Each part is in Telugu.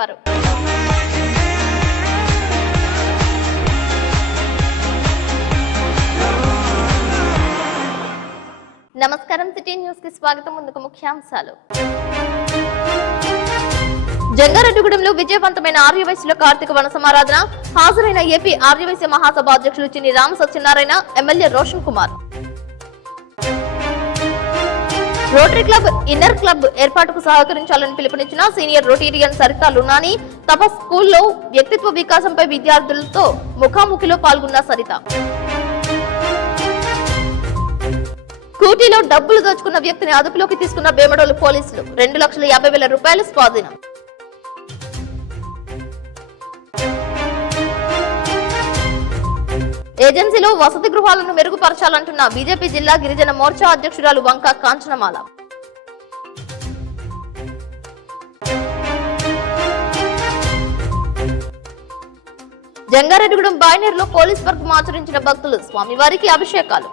వారు. నమస్కారం, సిటీ న్యూస్ కి స్వాగతం. ముందుకు ముఖ్యాంశాలు. జంగారెడ్డిగూడెంలో విజయవంతమైన ఆర్యవైశ్యుల కార్తీక వన సమారాధన. హాజరైన ఏపీ ఆర్యవైశ్య మహాసభ అధ్యక్షులు చిన్ని Rama Satyanarayana, MLA Roshan Kumar. Rotary club, inner club ఏర్పాటుకు సహకరించాలని పిలుపునిచ్చిన సీనియర్ రోటేరియన్ సరితా లునాని. తపస్ స్కూల్లో వ్యక్తిత్వ వికాసంపై విద్యార్థులతో ముఖాముఖిలో పాల్గొన్న సరిత. స్కూటీలో డబ్బులు దోచుకున్న వ్యక్తిని అదుపులోకి తీసుకున్న బేమడోలు పోలీసులు. 2,50,000 రూపాయలు స్వాధీనం. ఏజెన్సీలో వసతి గృహాలను మెరుగుపరచాలంటున్న బీజేపీ జిల్లా గిరిజన మోర్చా అధ్యక్షురాలు వంక కాంచనమాల. జంగారెడ్డిగూడెం బాయినేరులో పోలీస్ వర్గం ఆచరించిన భక్తులు. స్వామివారికి అభిషేకాలు.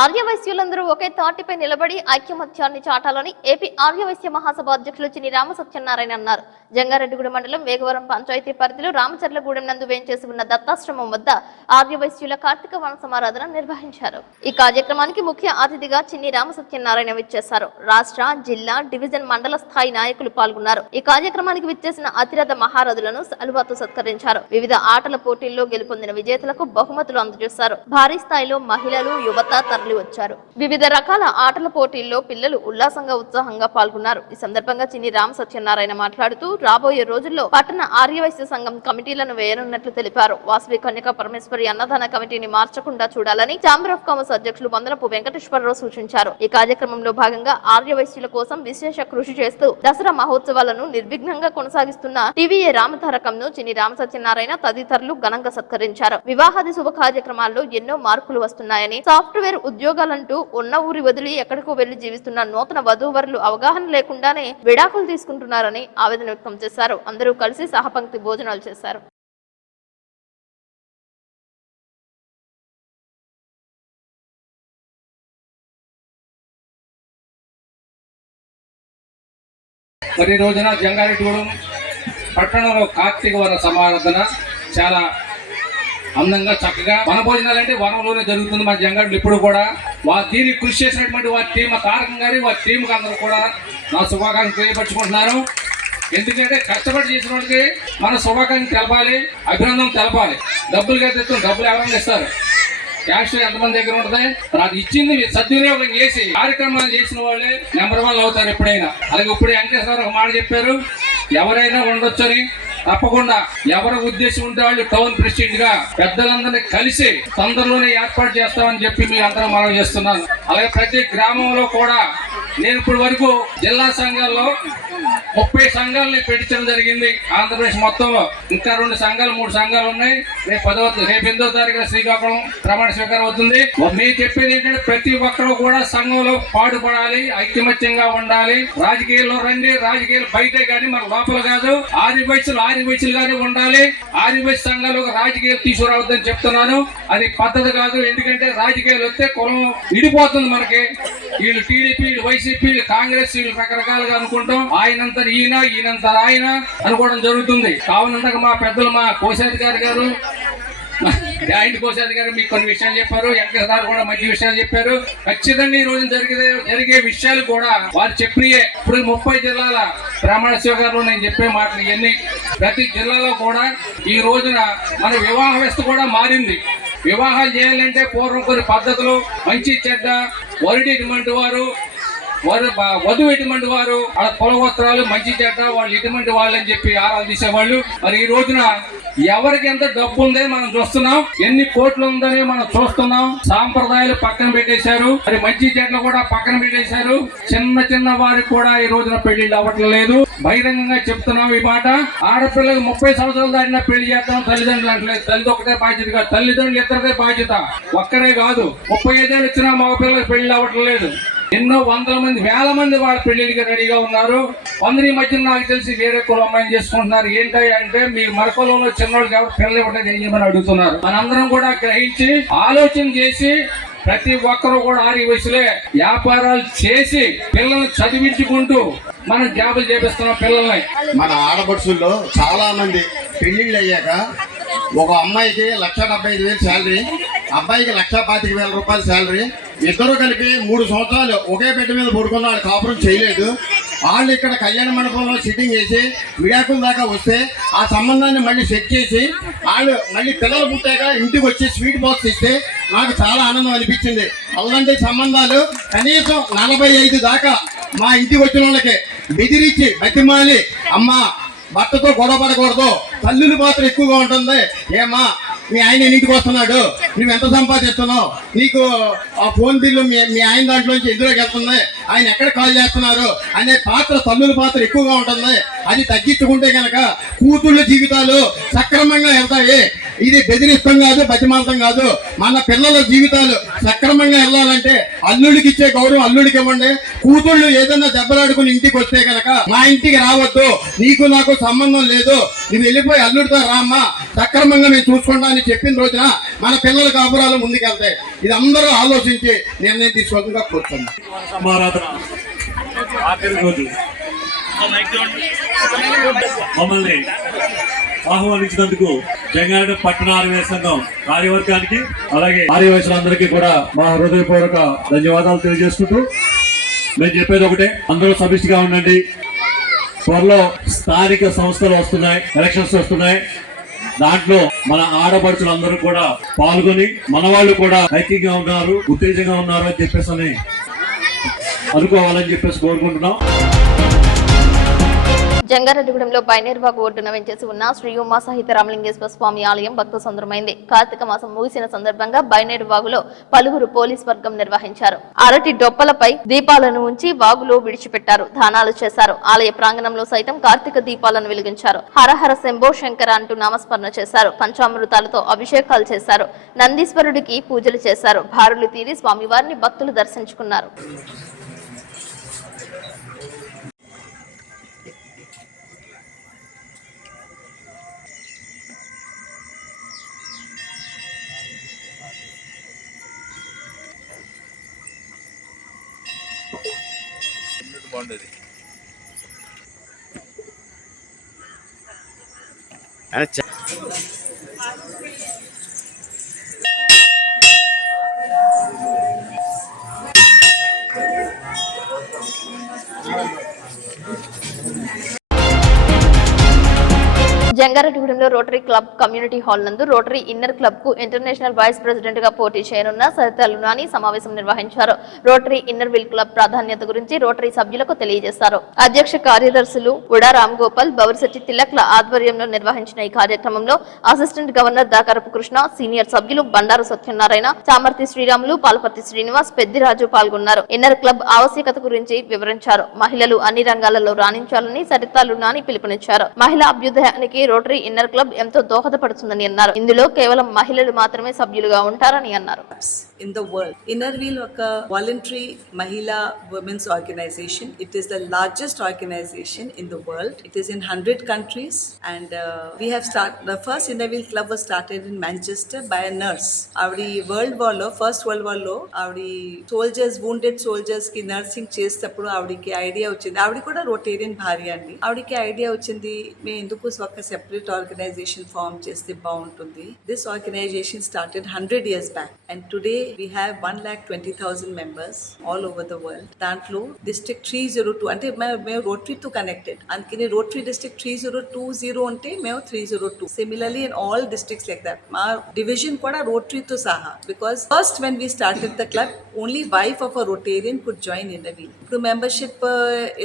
ఆర్యవైశ్యులందరూ ఒకే తాటిపై నిలబడి ఐక్యమత్యాన్ని చాటాలని ఏపీ ఆర్యవైశ్య మహాసభ అధ్యక్షులు చిన్ని రామ సత్యనారాయణ అన్నారు. జంగారెడ్డిగూడెం మండలం వేగవరం పంచాయతీ పరిధిలో రామచర్లగూడెం నందు వేంచేసి ఉన్న దత్తాశ్రమం వద్ద ఆర్యవైశ్యుల కార్తీక వన సమారాధన నిర్వహించారు. ఈ కార్యక్రమానికి ముఖ్య అతిథిగా చిన్ని రామ సత్యనారాయణ విచ్చేశారు. రాష్ట్ర, జిల్లా, డివిజన్, మండల స్థాయి నాయకులు పాల్గొన్నారు. ఈ కార్యక్రమానికి విచ్చేసిన అతిరథ మహారథులను అలువాతో సత్కరించారు. వివిధ ఆటల పోటీల్లో గెలుపొందిన విజేతలకు బహుమతులు అందజేశారు. భారీ స్థాయిలో మహిళలు, యువత తరలి వచ్చారు. వివిధ రకాల ఆటల పోటీల్లో పిల్లలు ఉల్లాసంగా, ఉత్సాహంగా పాల్గొన్నారు. ఈ సందర్భంగా చిన్ని రామ సత్యనారాయణ మాట్లాడుతూ రాబోయే రోజుల్లో పట్టణ ఆర్యవైశ్య సంఘం కమిటీలను వేయనున్నట్లు తెలిపారు. వాసవి కన్యకా పరమేశ్వరి అన్నదాన కమిటీని మార్చకుండా చూడాలని ఛాంబర్ ఆఫ్ కామర్స్ అధ్యక్షులు వందనపు వెంకటేశ్వరరావు సూచించారు. ఈ కార్యక్రమంలో భాగంగా ఆర్యవైశ్యుల కోసం విశేష కృషి చేస్తూ దసరా మహోత్సవాలను నిర్విఘ్నంగా కొనసాగిస్తున్న టీవీఏ రామతారకంను చిన్ని రామ సత్యనారాయణ తదితరులు ఘనంగా సత్కరించారు. వివాహాది శుభ కార్యక్రమాల్లో ఎన్నో మార్పులు వస్తున్నాయని, సాఫ్ట్వేర్ ఉద్యోగాలంటూ ఉన్న ఊరి వదిలి ఎక్కడికో వెళ్లి జీవిస్తున్న నూతన వధూవరులు అవగాహన లేకుండానే విడాకులు తీసుకుంటున్నారని ఆవేదన వ్యక్తం చేశారు. అందరూ కలిసి సహపంక్తి భోజనాలు చేశారు. మరి రోజున జంగారెడ్డిగూడెం పట్టణంలో కార్తీక వన సమారాధన చాలా అందంగా, చక్కగా వన భోజనాలు అంటే వనంలోనే జరుగుతుంది. మన జంగారెడ్డి ఇప్పుడు కూడా దీనికి కృషి చేసినటువంటి వారి టీం తారకం గారి వారి టీంకి అందరూ కూడా నా శుభాకాంక్షలు తెలియపరచుకుంటున్నాను. ఎందుకంటే కష్టపడి చేసిన వాళ్ళకి మన శుభాకాంక్షలు తెలపాలి, అభినందన తెలపాలి. డబ్బులు కదా తెచ్చుకుని డబ్బులు ఎవరైనా ఇస్తారు, క్యాష్ ఎంతమంది దగ్గర ఉంటుంది. అది ఇచ్చింది సద్వినియోగం చేసి కార్యక్రమాలు చేసిన వాళ్ళే నెంబర్ 1 అవుతారు ఎప్పుడైనా. అలాగే ఇప్పుడు వెంకటేశ్వర ఒక మాట చెప్పారు, ఎవరైనా ఉండొచ్చని. తప్పకుండా ఎవరి ఉద్దేశం ఉంటే వాళ్ళు టౌన్ ప్రెసిడెంట్ గా పెద్దలందరినీ కలిసి తొందరలోనే ఏర్పాటు చేస్తామని చెప్పి మీ అందరూ మనం చేస్తున్నాను. అలాగే ప్రతి గ్రామంలో కూడా నేను ఇప్పటి వరకు జిల్లా సంఘాల్లో 30 సంఘాలని పెట్టించడం జరిగింది ఆంధ్రప్రదేశ్ మొత్తంలో. ఇంకా 2 సంఘాలు 3 సంఘాలు ఉన్నాయి. రేపు 8వ తారీఖున శ్రీకాకుళం ప్రమాణ స్వీకారం అవుతుంది. మేము చెప్పేది ఏంటంటే ప్రతి ఒక్కరు కూడా సంఘంలో పాటుపడాలి, ఐక్యమత్యంగా ఉండాలి. రాజకీయాల్లో రండి, రాజకీయాలు బయటే కానీ మన లోపల కాదు. ఆర్యవైశ్యులుగానే ఉండాలి. ఆర్యవైశ్య సంఘాలు రాజకీయాలు తీసుకురావద్దని చెప్తున్నాను. అది పద్ధతి కాదు. ఎందుకంటే రాజకీయాలు వస్తే కులం విడిపోతుంది మనకి. వీళ్ళు టీడీపీ, వీళ్ళు వైసీపీ, వీళ్ళు కాంగ్రెస్, వీళ్ళు రకరకాలుగా అనుకుంటాం. ఆయనంత ఈయనంత ఆయన అనుకోవడం జరుగుతుంది. కావునంతగా మా పెద్దలు, మా కోశాధికారి గారు, జాయింట్ కోశాధికారి మీకు కొన్ని విషయాలు చెప్పారు. వెంకటేశ్వర కూడా మంచి విషయాలు చెప్పారు. ఖచ్చితంగా ఈ రోజు జరిగే విషయాలు కూడా వారు చెప్పినయే. ఇప్పుడు 30 జిల్లాల ప్రమాణ స్వీకారంలో నేను చెప్పే మాటలు ఇవన్నీ. ప్రతి జిల్లాలో కూడా ఈ రోజున మన వివాహ వ్యవస్థ కూడా మారింది. వివాహాలు చేయాలంటే పూర్వం కొన్ని పద్ధతులు, మంచి చెడ్డ, వరుడి ఇటువంటి వారు, వధువు ఎటువంటి వారు, వాళ్ళ కులవస్త్రాలు, మంచి చెడ్డ, వాళ్ళు ఎటువంటి వాళ్ళు అని చెప్పి ఆరాధన తీసేవాళ్ళు. మరి ఈ రోజున ఎవరికి ఎంత డబ్బు ఉందే మనం చూస్తున్నాం, ఎన్ని కోట్లు ఉందని మనం చూస్తున్నాం. సాంప్రదాయాలు పక్కన పెట్టేశారు, మరి మంచి చెట్లు కూడా పక్కన పెట్టేశారు. చిన్న వారికి కూడా ఈ రోజున పెళ్లిళ్ళు అవ్వట్లేదు. బహిరంగంగా చెప్తున్నాం ఈ మాట. ఆడపిల్లలకు 30 సంవత్సరాలు దాటినా పెళ్లి చేస్తాం తల్లిదండ్రులు అంటలేదు. తల్లి ఒకటే బాధ్యత కాదు, తల్లిదండ్రులు ఇద్దరిదే బాధ్యత. ఒక్కడే కాదు, 35 ఏళ్ళు వచ్చినా మగ పిల్లలకు పెళ్లి అవ్వట్లేదు. ఎన్నో వందల మంది, వేల మంది వాళ్ళ పెళ్లికి రెడీగా ఉన్నారు. ఈ మధ్యన నాకు తెలిసి వేరే కులం అమ్మాయిని చేసుకుంటున్నారు. ఏంటంటే అంటే మీ మరకులంలో చిన్నోళ్ళకి ఎవరు పిల్లలు ఇవ్వడం ఏం చేయమని అడుగుతున్నారు. మనందరం కూడా గ్రహించి ఆలోచన చేసి ప్రతి ఒక్కరూ కూడా ఆరి వయసులే వ్యాపారాలు చేసి పిల్లల్ని చదివించుకుంటూ మనం జాబులు చేపిస్తున్నాం పిల్లల్ని. మన ఆడపడుచుల్లో చాలా మంది పెళ్లిళ్ళు అయ్యాక ఒక అమ్మాయికి 1,75,000 శాలరీ, అబ్బాయికి 1,25,000 రూపాయల శాలరీ, ఇద్దరు కలిపి 3 సంవత్సరాలు ఒకే బెడ్ మీద పడుకున్న వాళ్ళు కాపురం చేయలేదు. వాళ్ళు ఇక్కడ కళ్యాణ మండపంలో సిట్టింగ్ చేసి విడాకుల దాకా వస్తే ఆ సంబంధాన్ని మళ్ళీ సెట్ చేసి వాళ్ళు మళ్ళీ పిల్లలు పుట్టాక ఇంటికి వచ్చి స్వీట్ బాక్స్ ఇస్తే నాకు చాలా ఆనందం అనిపించింది. అలాంటి సంబంధాలు కనీసం 45 దాకా మా ఇంటికి వచ్చిన వాళ్ళకి బెదిరించి బతిమాలి, అమ్మ భర్తతో గొడవ పడకూడదు, తల్లుల పాత్ర ఎక్కువగా ఉంటుంది, ఏమా మీ ఆయన ఎన్నింటికి వస్తున్నాడు, నువ్వు ఎంత సంపాదిస్తున్నావు, నీకు ఆ ఫోన్ బిల్లు మీ ఆయన దాంట్లోంచి ఎదురుకి వెళ్తుంది, ఆయన ఎక్కడ కాల్ చేస్తున్నారు అనే పాత్ర, తల్లుల పాత్ర ఎక్కువగా ఉంటుంది. అది తగ్గించుకుంటే కనుక కూతుళ్ళ జీవితాలు సక్రమంగా వెళ్తాయి. ఇది బెదిరిస్తాం కాదు, బతిమాలతం కాదు. మన పిల్లల జీవితాలు సక్రమంగా వెళ్ళాలంటే అల్లుడికి ఇచ్చే గౌరవం అల్లుడికి ఇవ్వండి. కూతుళ్ళు ఏదన్నా దెబ్బలాడుకుని ఇంటికి వస్తే కనుక మా ఇంటికి రావద్దు, నీకు నాకు సంబంధం లేదు, నువ్వు వెళ్ళిపోయి అల్లుడితో రామ్మా, సక్రమంగా మేము చూసుకుంటా అని చెప్పిన రోజున మన పిల్లల కాపురాలు ముందుకెళ్తాయి. ఇది అందరూ ఆలోచించి నిర్ణయం తీసుకోవాల్సిందిగా కోరుతున్నాం. మమ్మల్ని ఆహ్వానించినందుకు జంగారెడ్డి పట్టణ ఆర్యవైశ్య సంఘం కార్యవర్గానికి అలాగే ఆర్యవైశ్యులందరికీ కూడా మా హృదయపూర్వక ధన్యవాదాలు తెలియజేసుకుంటూ మేము చెప్పేది ఒకటే, అందరూ సమిష్టిగా ఉండండి. త్వరలో స్థానిక సంస్థలు వస్తున్నాయి, ఎలక్షన్స్ వస్తున్నాయి. దాంట్లో మన ఆడపడుచులందరూ కూడా పాల్గొని మన వాళ్ళు కూడా ఐక్యంగా ఉన్నారు, ఉత్తేజంగా ఉన్నారు అని చెప్పేసి అనుకోవాలని చెప్పేసి కోరుకుంటున్నాం. జంగారెడ్డిగూడెంలో బైనేర్వాగు ఒడ్డున వెంచేసి ఉన్న శ్రీ ఉమా సహిత రామలింగేశ్వర స్వామి ఆలయం భక్త సంద్రమైంది. కార్తీక మాసం ముగిసిన సందర్భంగా బైనేరువాగులో పలువురు పోలీస్ వర్గం నిర్వహించారు. అరటి డొప్పలపై దీపాలను ఉంచి వాగులో విడిచిపెట్టారు, దానాలు చేశారు. ఆలయ ప్రాంగణంలో సైతం కార్తీక దీపాలను వెలిగించారు. హరహర శంభో శంకర అంటూ నామస్మరణ చేశారు. పంచామృతాలతో అభిషేకాలు చేశారు. నందీశ్వరుడికి పూజలు చేశారు. భారులు తీరి స్వామివారిని భక్తులు దర్శించుకున్నారు. జంగారెడ్డిగూడెంలో రోటరీ క్లబ్ కమ్యూనిటీ హాల్ నందు రోటరీ ఇన్నర్ క్లబ్ కు ఇంటర్నేషనల్ వైస్ ప్రెసిడెంట్ గా పోటీ చేయనున్న సరిత లునాని సమావేశం నిర్వహించారు. రోటరీ ఇన్నర్ వీల్ క్లబ్ ప్రాధాన్యత గురించి రోటరీ సభ్యులకు తెలియజేశారు. అధ్యక్ష కార్యదర్శులు ఉడా రామ్ గోపాల్, బౌరిశెట్టి తిలక్ల ఆధ్వర్యంలో నిర్వహించిన ఈ కార్యక్రమంలో assistant governor Dakarapu Krishna, senior సభ్యులు బండారు సత్యనారాయణ, చామర్తి శ్రీరాములు, పాల్పర్తి శ్రీనివాస్, పెద్దిరాజు పాల్గొన్నారు. ఇన్నర్ క్లబ్ ఆవశ్యకత గురించి వివరించారు. మహిళలు అన్ని రంగాలలో రాణించాలని సరిత లునాని పిలుపునిచ్చారు. మహిళా అభ్యుదయానికి రోటరీ ఇన్నర్ క్లబ్ ఎంతో దోహదపడుతుందని అన్నారు. ఇందులో కేవలం మహిళలు మాత్రమే సభ్యులుగా ఉంటారని అన్నారు. In the world, Inner Wheel ఒక voluntary Mahila women's organization. It is the largest organization in the world. It is in 100 countries, and we have the first Inner Wheel club was started in Manchester by a nurse. Avadi World War lo, First World War lo, avadi soldiers, wounded soldiers ki nursing chestappudu avadiki idea ochindi. Avadi kuda Rotarian bharya andi. Avadiki idea ochindi, me enduku oka separate organization form cheste baaguntundi. This organization started 100 years back, and today we have 1,20,000 members all over the world. Dantlo district 302 ante మేము రోటరీ తో కనెక్టెడ్, అందుకని రోటరీ డిస్ట్రిక్ట్ 3020 అంటే మేము 302. Similarly in all districts like that మా డివిజన్ కూడా రోటరీ తో సహా. Because first when we started the club only wife of a Rotarian could join in the wheel. ఇప్పుడు మెంబర్షిప్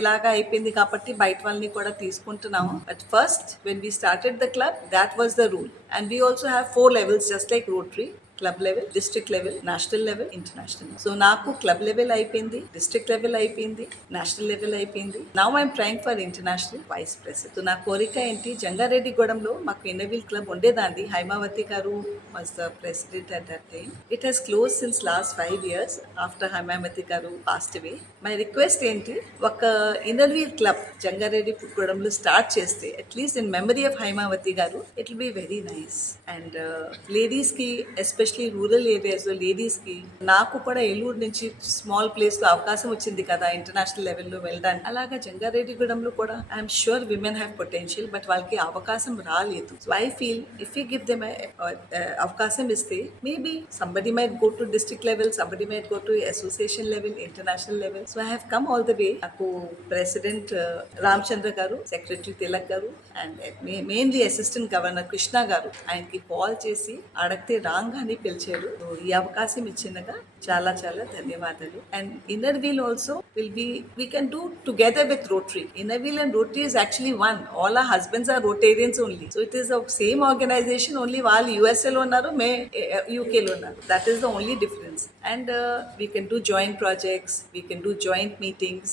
ఇలాగా అయిపోయింది కాబట్టి బయట వాళ్ళని కూడా తీసుకుంటున్నాము. But first when we started the club that was the rule. And we also have 4 levels just like Rotary. Club level, district level, national level, international. So నాకు క్లబ్ లెవెల్ అయిపోయింది, డిస్ట్రిక్ట్ లెవెల్ అయిపోయింది, నేషనల్ లెవెల్ అయిపోయింది. Now I'm trying for international vice president. So నా కోరిక ఏంటి, జంగారెడ్డిగూడెంలో మాకు ఇన్నర్ వీల్ క్లబ్ ఉండేదాన్ని. హైమావతి గారు was the president at that time. It has close since last 5 years after Haimavathi గారు పాస్ట్ అవే. మై రిక్వెస్ట్ ఏంటి, ఒక ఇన్నర్ వీల్ క్లబ్ జంగారెడ్డిగూడెంలో స్టార్ట్ చేస్తే at least in memory of Haimavathi గారు it will be very nice. opportunities. And ladies ki, especially rural areas lo ladies ki, naaku kuda Eluru nunchi small place lo avakasam vachindi kada international level lo veldaniki. Alaga Jangareddy lo kuda I am sure women have potential, but వాళ్ళకి అవకాశం రాలేదు. So I feel if we give them a avakasam iste, maybe somebody might go to district level, somebody might go to association level, international level. So I have come all the way. Aku President Ramchandra garu, Secretary Tilak garu, and mainly Assistant Governor Krishna garu ఆయనకి కాల్ చేసి అడగతే రాంగానే పిలిచారు. సో ఈ అవకాశం ఇచ్చినగా చాలా చాలా ధన్యవాదాలు. And inner we'll also we can do together with Rotary. Inner Wheel and Rotary is actually one. All our husbands are Rotarians only. So it is the same organization, only వాళ్ళు USA లో ఉన్నారు, మే UK లో ఉన్నారు. That is the only difference. And we can do joint projects, we can do joint meetings.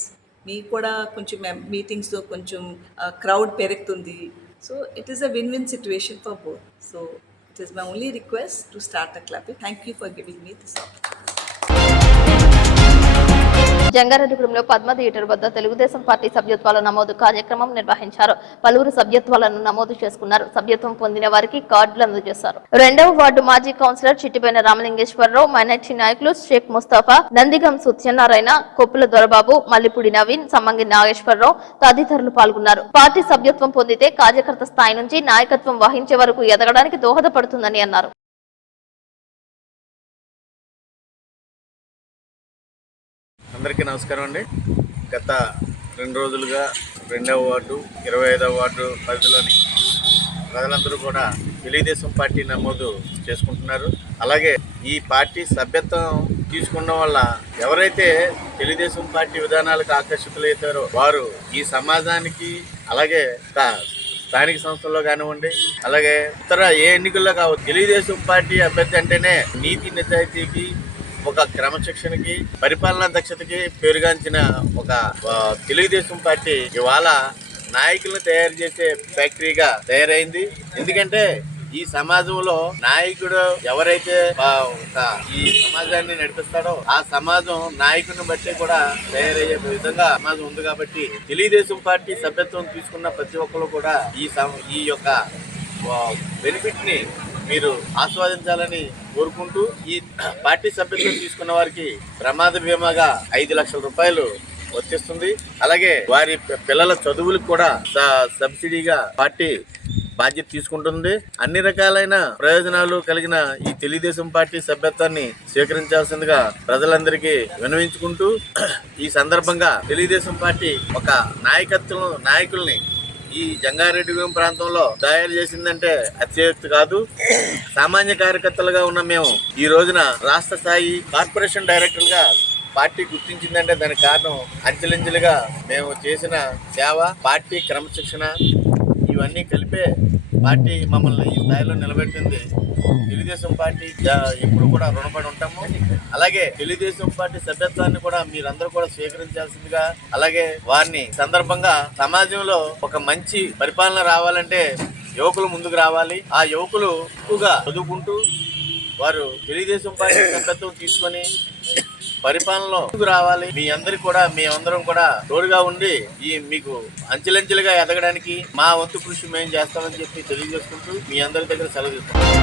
మీకు కూడా కొంచెం మీటింగ్స్లో కొంచెం క్రౌడ్ పెరుగుతుంది. So it is a win-win situation for both. So it is my only request to start a club. Thank you for giving me this opportunity. జంగారెడ్డిగూడెంలో పద్మ థియేటర్ వద్ద తెలుగుదేశం పార్టీ సభ్యత్వాల నమోదు కార్యక్రమం నిర్వహించారు. పలువురు సభ్యత్వాలను నమోదు చేసుకున్నారు. సభ్యత్వం పొందిన వారికి కార్డులు అందజేశారు. 2వ వార్డు మాజీ కౌన్సిలర్ చిట్టిపైన రామలింగేశ్వరరావు, మైనార్టీ నాయకులు షేక్ ముస్తాఫా, నందిగం సత్యనారాయణ, కొప్పుల దొరబాబు, మల్లిపూడి నవీన్, సమ్మంగి నాగేశ్వరరావు తదితరులు పాల్గొన్నారు. పార్టీ సభ్యత్వం పొందితే కార్యకర్త స్థాయి నుంచి నాయకత్వం వహించే వరకు ఎదగడానికి దోహదపడుతుందని అన్నారు. అందరికీ నమస్కారం అండి. గత 2 రోజులుగా 2వ వార్డు 25వ వార్డు పరిధిలోని ప్రజలందరూ కూడా తెలుగుదేశం పార్టీ నమోదు చేసుకుంటున్నారు. అలాగే ఈ పార్టీ సభ్యత్వం తీసుకున్న వల్ల ఎవరైతే తెలుగుదేశం పార్టీ విధానాలకు ఆకర్షితులవుతారో వారు ఈ సమాజానికి, అలాగే స్థానిక సంస్థల్లో కానివ్వండి, అలాగే ఇతర ఏ ఎన్నికల్లో కావచ్చు, తెలుగుదేశం పార్టీ అభ్యర్థి అంటేనే నీతి నిజాయితీకి, ఒక క్రమశిక్షణకి, పరిపాలనా దక్షతకి పేరుగాంచిన ఒక తెలుగుదేశం పార్టీ ఇవాళ నాయకులను తయారు చేసే ఫ్యాక్టరీగా తయారైంది. ఎందుకంటే ఈ సమాజంలో నాయకుడు ఎవరైతే ఈ సమాజాన్ని నడిపిస్తాడో ఆ సమాజం నాయకుడిని బట్టి కూడా తయారయ్యే విధంగా సమాజం ఉంది. కాబట్టి తెలుగుదేశం పార్టీ సభ్యత్వం తీసుకున్న ప్రతి ఒక్కరు కూడా ఈ యొక్క బెనిఫిట్ ని మీరు ఆస్వాదించాలని కోరుకుంటూ, ఈ పార్టీ సభ్యత్వం తీసుకున్న వారికి ప్రమాద బీమాగా 5 లక్షల రూపాయలు వచ్చేస్తుంది. అలాగే వారి పిల్లల చదువులకు కూడా సబ్సిడీగా పార్టీ బాధ్యత తీసుకుంటుంది. అన్ని రకాలైన ప్రయోజనాలు కలిగిన ఈ తెలుగుదేశం పార్టీ సభ్యత్వాన్ని స్వీకరించాల్సిందిగా ప్రజలందరికీ విన్నవించుకుంటూ, ఈ సందర్భంగా తెలుగుదేశం పార్టీ ఒక నాయకుల్ని ఈ జంగారెడ్డిగూడెం ప్రాంతంలో తయారు చేసిందంటే అతిశయోక్తి కాదు. సామాన్య కార్యకర్తలుగా ఉన్న మేము ఈ రోజున రాష్ట్ర స్థాయి కార్పొరేషన్ డైరెక్టర్గా పార్టీ గుర్తించిందంటే దానికి కారణం అంచెలంచెలుగా మేము చేసిన సేవ, పార్టీ క్రమశిక్షణ, ఇవన్నీ కలిపే పార్టీ మమ్మల్ని ఈ స్థాయిలో నిలబెట్టింది. తెలుగుదేశం పార్టీ ఎప్పుడు కూడా రుణపడి ఉంటాము. అలాగే తెలుగుదేశం పార్టీ సభ్యత్వాన్ని కూడా మీరందరూ కూడా స్వీకరించాల్సిందిగా, అలాగే వారిని సందర్భంగా సమాజంలో ఒక మంచి పరిపాలన రావాలంటే యువకులు ముందుకు రావాలి. ఆ యువకులు ఎక్కువగా చదువుకుంటూ వారు తెలుగుదేశం పార్టీ సభ్యత్వం తీసుకొని పరిపాలనలో రావాలి. మీ అందరం కూడా తోడుగా ఉండి మీకు అంచెలంచెలుగా ఎదగడానికి మా వంతు కృషి మేము చేస్తామని చెప్పి తెలియజేసుకుంటూ మీ అందరి దగ్గర సెలవు తీసుకుంటాం.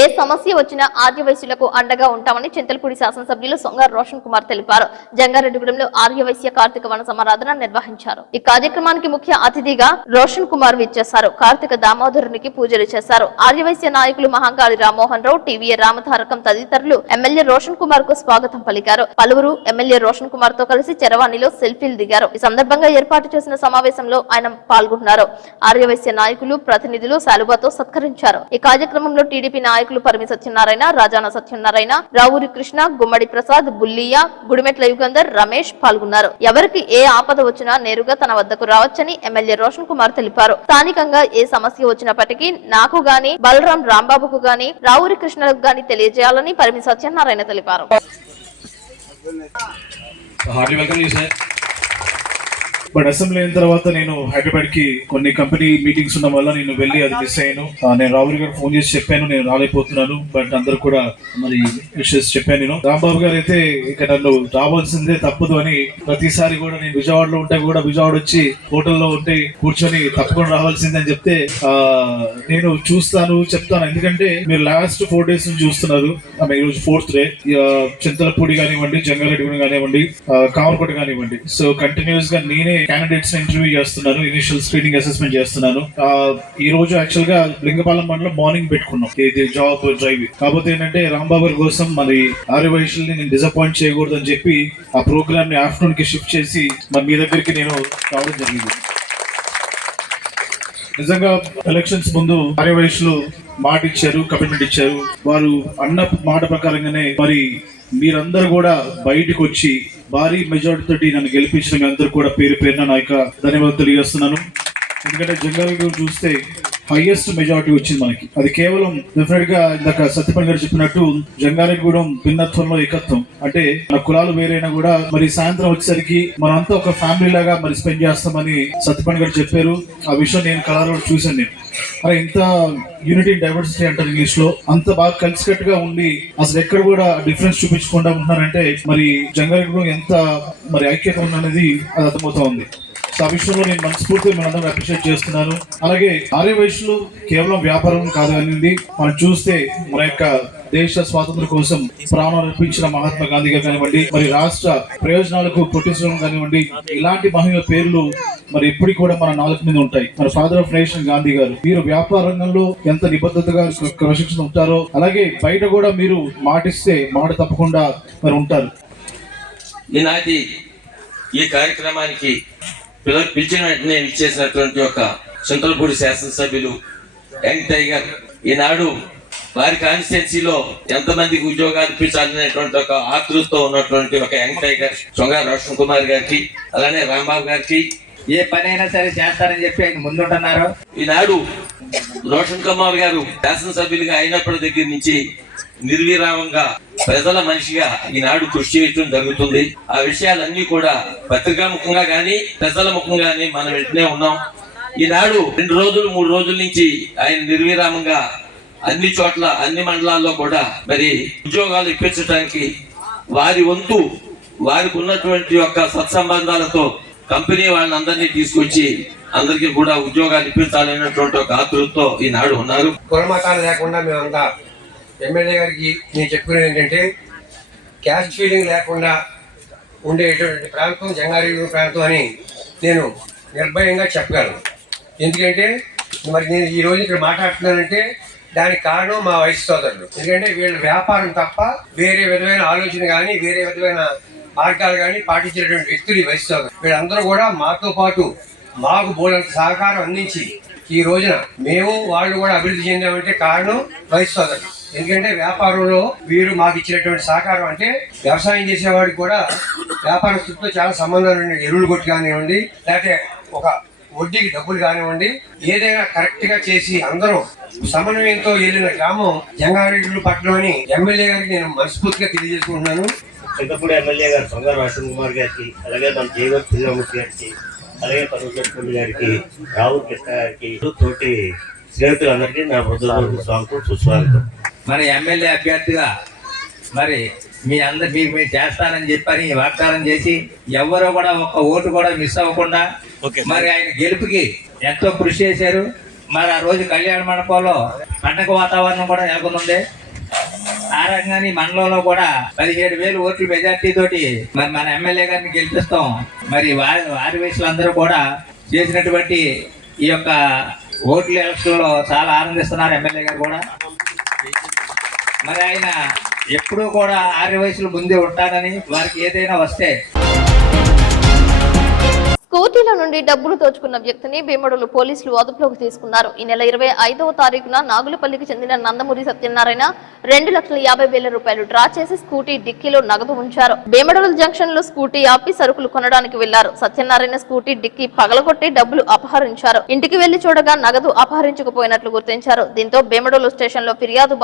ఏ సమస్య వచ్చినా ఆర్యవైశ్యులకు అండగా ఉంటామని చింతలపూడి శాసనసభ్యులు సొంగారు రోషన్ కుమార్ తెలిపారు. జంగారెడ్డిగూడెంలో ఆర్యవైశ్య కార్తీక వన సమారాధన నిర్వహించారు. ఈ కార్యక్రమానికి ముఖ్య అతిథిగా రోషన్ కుమార్ విచ్చేశారు. కార్తీక దామోదరునికి పూజలు చేశారు. ఆర్యవైశ్య నాయకులు మహంకాళి రామ్మోహన్ రావు, టీవీఏ రామతారకం తదితరులు ఎమ్మెల్యే రోషన్ కుమార్ కు స్వాగతం పలికారు. పలువురు ఎమ్మెల్యే రోషన్ కుమార్ తో కలిసి చరవాణిలో సెల్ఫీలు దిగారు. ఈ సందర్భంగా ఏర్పాటు చేసిన సమావేశంలో ఆయన పాల్గొన్నారు. ఆర్యవైశ్య నాయకులు, ప్రతినిధులు శాలువాతో సత్కరించారు. ఈ కార్యక్రమంలో టీడీపీ నాయకులు పరిమి సత్యనారాయణ, రాజాన సత్యనారాయణ, రావూరి కృష్ణ, గుమ్మడి ప్రసాద్, బుల్లియా, గుడిమెట్ల యుగంధర్, రమేష్ పాల్గొన్నారు. ఎవరికి ఏ ఆపద వచ్చినా నేరుగా తన వద్దకు రావచ్చని ఎమ్మెల్యే రోషన్ కుమార్ తెలిపారు. స్థానికంగా ఏ సమస్య వచ్చినప్పటికీ నాకు గాని, బలరాం రాంబాబుకు గాని, రావూరి కృష్ణలకు గాని తెలియజేయాలని పరిమి సత్యనారాయణ తెలిపారు. బట్ అసెంబ్లీ అయిన తర్వాత నేను హైదరాబాద్ కి కొన్ని కంపెనీ మీటింగ్స్ ఉన్న వల్ల నేను వెళ్ళి అది మిస్ అయ్యాను. నేను రాహుల్ గారు ఫోన్ చేసి చెప్పాను నేను రాలేకపోతున్నాను, బట్ అందరు కూడా మరి విషెస్ చెప్పాను. నేను రాంబాబు గారు అయితే ఇక నన్ను రావాల్సిందే తప్పదు అని ప్రతిసారి కూడా నేను విజయవాడలో ఉంటే కూడా విజయవాడ వచ్చి హోటల్లో ఉంటే కూర్చొని తప్పకుండా రావాల్సిందే అని చెప్తే నేను చూస్తాను చెప్తాను. ఎందుకంటే మీరు లాస్ట్ 4 days నుంచి చూస్తున్నారు, ఈరోజు 4th day. చింతలపూడి కానివ్వండి, జంగారెడ్డిగూడెం కానివ్వండి, కామర్కోట కానివ్వండి, సో కంటిన్యూస్ గా నేనే క్యాండిడేట్స్ ఇంటర్వ్యూ చేస్తున్నాను, ఇనిషియల్ స్క్రీనింగ్ అసెస్మెంట్ చేస్తున్నాను. ఈ రోజు యాక్చువల్ గా లింగపాలెం మండలం మార్నింగ్ పెట్టుకున్నాం ఇది జాబ్ డ్రైవ్. కాకపోతే ఏంటంటే రాంబాబు గారి కోసం మరి ఆర్యవైశ్యుల్ని నేను డిసప్పాయింట్ చేయకూడదు అని చెప్పి ఆ ప్రోగ్రామ్ ని ఆఫ్టర్నూన్ కి షిఫ్ట్ చేసి మరి మీ దగ్గరికి నేను రావడం జరిగింది. నిజంగా ఎలక్షన్స్ ముందు ఆర్యవైశ్యులు మాట ఇచ్చారు, కమిట్మెంట్ ఇచ్చారు. వారు అన్న మాట ప్రకారంగానే మరి మీరందరూ కూడా బయటకు వచ్చి భారీ మెజారిటీ తోటి నన్ను గెలిపించిన మీ అందరూ కూడా పేరు పేరున నా యొక్క ధన్యవాదాలు తెలియజేస్తున్నాను. ఎందుకంటే జంగారెడ్డి చూస్తే హైయెస్ట్ మెజారిటీ వచ్చింది మనకి. అది కేవలం డెఫినెట్ గా ఇందాక సత్యపల్లి గారు చెప్పినట్టు జంగారెడ్డిగూడెం భిన్నత్వంలో ఏకత్వం. అంటే మన కులాలు వేరైనా కూడా మరి సాయంత్రం వచ్చేసరికి మనంతా ఒక ఫ్యామిలీ లాగా మరి స్పెండ్ చేస్తామని సత్యపల్లి గారు చెప్పారు. ఆ విషయం నేను కలర్లో చూశాను. నేను అలా ఇంత యూనిటీ డైవర్సిటీ అంటారు ఇంగ్లీష్ లో, అంత బాగా కలిసికట్టుగా ఉండి అసలు ఎక్కడ కూడా డిఫరెన్స్ చూపించకుండా ఉంటున్నారంటే మరి జంగారెడ్డిగూడెం ఎంత మరి ఐక్యత ఉందనేది అది అర్థమవుతా ఉంది. ఆ విషయంలో నేను మనస్ఫూర్తిగా మనందరం అప్రిషియేట్ చేస్తున్నాను. అలాగే ఆర్యవైశ్యులు కేవలం వ్యాపారం కాదు అనేది మనం చూస్తే మన యొక్క దేశ స్వాతంత్రం కోసం ప్రాణాలు అర్పించిన మహాత్మా గాంధీ గారు కానివ్వండి, మరి రాష్ట్ర ప్రయోజనాలకు పొట్టించడం కానివ్వండి, ఇలాంటి మహిళల పేర్లు మరి ఎప్పటికీ కూడా మన నాలుగు మీద ఉంటాయి. మన ఫాదర్ ఆఫ్ నేషన్ గాంధీ గారు మీరు వ్యాపార రంగంలో ఎంత నిబద్ధతగా క్రమశిక్షణ ఉంటారో అలాగే బయట కూడా మీరు మాటిస్తే మాట తప్పకుండా మరి ఉంటారు. ఈనాటి ఈ కార్యక్రమానికి పిలిచిన వెంటనే ఇచ్చేసినటువంటి ఒక చింతలపూడి శాసనసభ్యులు యంగ్ టైగర్, ఈనాడు వారి కాన్స్టిట్యున్సీలో ఎంతమందికి ఉద్యోగాలు ఇప్పించాలనేటువంటి ఒక ఆతృతతో ఉన్నటువంటి ఒక యంగ్ టైగర్ సొంగ రోషన్ కుమార్ గారికి, అలానే రాంబాబు గారికి ఏ పనైనా సరే చేస్తారని చెప్పి ఆయన ముందుంటున్నారు. ఈనాడు రోషన్ కుమార్ గారు శాసనసభ్యులుగా అయినప్పటి దగ్గర నుంచి నిర్విరామంగా ప్రజల మనిషిగా ఈనాడు కృషి చేయడం జరుగుతుంది. ఆ విషయాలన్నీ కూడా పత్రికా ముఖంగా గానీ ప్రజల ముఖంగా గానీ మనం వెంటనే ఉన్నాం. ఈనాడు 2 రోజులు 3 రోజుల నుంచి ఆయన నిర్విరామంగా అన్ని చోట్ల అన్ని మండలాల్లో కూడా మరి ఉద్యోగాలు ఇప్పించడానికి వారి వంతు వారికి ఉన్నటువంటి యొక్క సత్సంబంధాలతో కంపెనీ వాళ్ళందరినీ తీసుకొచ్చి అందరికీ కూడా ఉద్యోగాలు ఇప్పించాలనేటువంటి ఒక ఆతృతతో ఈనాడు ఉన్నారు. కులమతాలు లేకుండా మేమంతా ఎమ్మెల్యే గారికి నేను చెప్పుకునేది ఏంటంటే క్యాస్ట్ ఫీలింగ్ లేకుండా ఉండేటువంటి ప్రాంతం జంగారెడ్డిగూడెం ప్రాంతం అని నేను నిర్భయంగా చెప్పగలను. ఎందుకంటే మరి నేను ఈరోజు ఇక్కడ మాట్లాడుతున్నానంటే దానికి కారణం మా వయసు సోదరులు. ఎందుకంటే వీళ్ళ వ్యాపారం తప్ప వేరే విధమైన ఆలోచన కానీ వేరే విధమైన మార్గాలు కానీ పాటించినటువంటి వ్యక్తులు ఈ వయసు సోదరులు. వీళ్ళందరూ కూడా మాతో పాటు మాకు బోలంత సహకారం అందించి ఈ రోజున మేము వాళ్ళు కూడా అభివృద్ధి చెందామంటే కారణం వయసు సోదరులు. ఎందుకంటే వ్యాపారంలో వీరు మాకు ఇచ్చినటువంటి సహకారం అంటే వ్యవసాయం చేసేవాడికి కూడా వ్యాపారస్తులతో చాలా సంబంధాలు ఉన్నాయి. ఎరువులు కొట్టి కానివ్వండి, లేకపోతే ఒక వడ్డీకి డబ్బులు కానివ్వండి, ఏదైనా కరెక్ట్ గా చేసి అందరూ సమన్వయంతో వెళ్ళిన గ్రామం జంగారెడ్డిగూడెం పట్టణం అని ఎమ్మెల్యే గారికి నేను మనస్ఫూర్తిగా తెలియజేసుకుంటున్నాను. చింతపూడి ఎమ్మెల్యే గారు సొంగ రోషన్ కుమార్ గారికి, అలాగే మన జయవర్తి శ్రీరామూర్తి గారికి, అలాగే పరమేశ్వర గారికి, రావు కృష్ణ గారికి, తోటి స్నేహితులందరికీ నా హృదయపూర్వక స్వాగతం సుస్వాగతం. మన ఎమ్మెల్యే అభ్యర్థిగా మరి మీ అందరు మీరు చేస్తారని చెప్పని వాగ్దానం చేసి ఎవరో కూడా ఒక్క ఓటు కూడా మిస్ అవ్వకుండా మరి ఆయన గెలుపుకి ఎంతో కృషి చేశారు. మరి ఆ రోజు కళ్యాణ మండపంలో పండగ వాతావరణం కూడా నెలకొంది. ఆ రకంగానే మండలంలో కూడా 17,000 ఓట్ల మెజార్టీ తోటి మరి మన ఎమ్మెల్యే గారిని గెలిపిస్తాం. మరి వారి వయసులందరూ కూడా చేసినటువంటి ఈ యొక్క ఓట్ల ఎలక్షన్ లో చాలా ఆనందిస్తున్నారు. ఎమ్మెల్యే గారు కూడా మరి ఆయన ఎప్పుడూ కూడా ఆర్యవైశ్యులు ముందే ఉంటారని వారికి ఏదైనా వస్తే స్కూటీల నుండి డబ్బులు దోచుకున్న వ్యక్తిని భీమడోలు పోలీసులు అదుపులోకి తీసుకున్నారు. ఈ నెల 25వ తారీఖున నాగులపల్లికి చెందిన నందమూరి సత్యనారాయణ 2,50,000 రూపాయలు డ్రా చేసి స్కూటీ డిక్కీలో నగదు ఉంచారు. భీమడోలు జంక్షన్ లో స్కూటీ ఆపి సరుకులు కొనడానికి వెళ్లారు. సత్యనారాయణ స్కూటీ డిక్కీ పగలగొట్టి డబ్బులు అపహరించారు. ఇంటికి వెళ్లి చూడగా నగదు అపహరించుకుపోయినట్లు గుర్తించారు. దీంతో భీమడోలు స్టేషన్ లో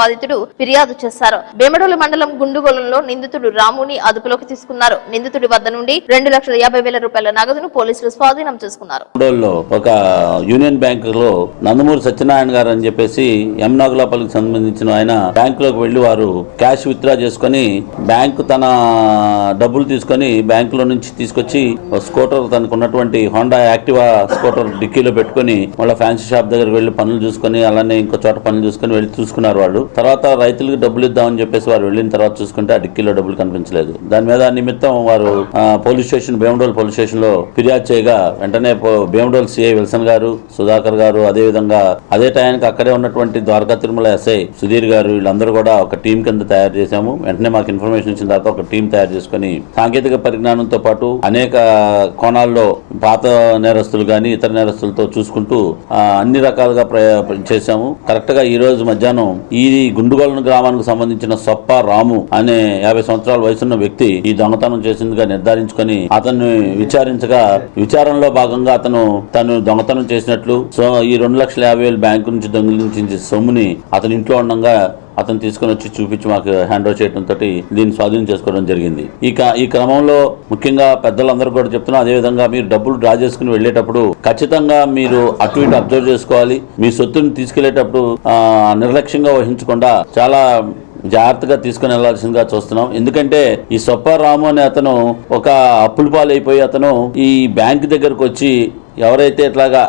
బాధితుడు ఫిర్యాదు చేశారు. భీమడోలు మండలం గుండుగోలంలో నిందితుడు రాముని అదుపులోకి తీసుకున్నారు. నిందితుడి వద్ద నుండి 2,50,000 రూపాయల నగదును పోలీసులు పోలీసులు స్వాధీనం చేసుకున్నారు. లో ఒక యూనియన్ బ్యాంక్ లో నందమూరి సత్యనారాయణ గారు అని చెప్పేసి ఎం నాగులాపల్లికి సంబంధించిన ఆయన బ్యాంకులోకి వెళ్లి వారు క్యాష్ విత్డ్రా చేసుకుని బ్యాంకు తన డబ్బులు తీసుకొని బ్యాంకులో నుంచి తీసుకొచ్చి స్కూటర్ తనకు ఉన్నటువంటి హోండా యాక్టివా స్కూటర్ డిక్కీలో పెట్టుకుని మళ్ళీ ఫ్యాన్సీ షాప్ దగ్గరికి వెళ్లి పనులు చూసుకొని అలానే ఇంకో చోట పనులు చూసుకొని వెళ్ళి చూసుకున్నారు. వాళ్ళు తర్వాత రైతులకు డబ్బులు ఇద్దామని చెప్పేసి వారు వెళ్ళిన తర్వాత చూసుకుంటే ఆ డిక్కీలో డబ్బులు కనిపించలేదు. దాని మీద నిమిత్తం వారు police station Bhimadole police station లో ఫిర్యాదు చేయగా వెంటనే భీమడోల్ సిఐ విల్సన్ గారు, సుధాకర్ గారు, అదే విధంగా అదే టైంకి అక్కడే ఉన్నటువంటి ద్వారకా తిరుమల ఎస్ఐ సుధీర్ గారు వీళ్ళందరూ కూడా ఒక టీం కింద తయారు చేశాము. వెంటనే మాకు ఇన్ఫర్మేషన్ ఇచ్చిన తర్వాత ఒక టీం తయారు చేసుకుని సాంకేతిక పరిజ్ఞానంతో పాటు అనేక కోణాల్లో పాత నేరస్తులు కానీ ఇతర నేరస్తులతో చూసుకుంటూ అన్ని రకాలుగా చేశాము. కరెక్ట్ గా ఈ రోజు మధ్యాహ్నం ఈ గుండుగోలను గ్రామానికి సంబంధించిన సొప్ప రాము అనే 50 సంవత్సరాల వయసున్న వ్యక్తి ఈ దొంగతనం చేసిందిగా నిర్ధారించుకొని అతన్ని విచారించగా విచారణలో భాగంగా తను దొంగతనం చేసినట్లు, సో ఈ 2,50,000 బ్యాంకు నుంచి దొంగిలించిన సొమ్ముని అతని ఇంట్లో ఉండగా అతను తీసుకుని వచ్చి చూపించి మాకు హ్యాండ్ ఓవర్ చేయడంతో దీన్ని స్వాధీనం చేసుకోవడం జరిగింది. ఈ క్రమంలో ముఖ్యంగా పెద్దలందరూ కూడా చెప్తున్నారు, అదేవిధంగా మీరు డబ్బులు డ్రా చేసుకుని వెళ్ళేటప్పుడు ఖచ్చితంగా మీరు అటు ఇటు అబ్జర్వ్ చేసుకోవాలి. మీ సొత్తుని తీసుకెళ్లేటప్పుడు నిర్లక్ష్యంగా వహించకుండా చాలా జాగ్రత్తగా తీసుకుని వెళ్లాల్సిందిగా చూస్తున్నాం. ఎందుకంటే ఈ సొప్పారాము అనే అతను ఒక అప్పుల పాలైపోయి అతను ఈ బ్యాంక్ దగ్గరకు వచ్చి ఎవరైతే ఇట్లాగా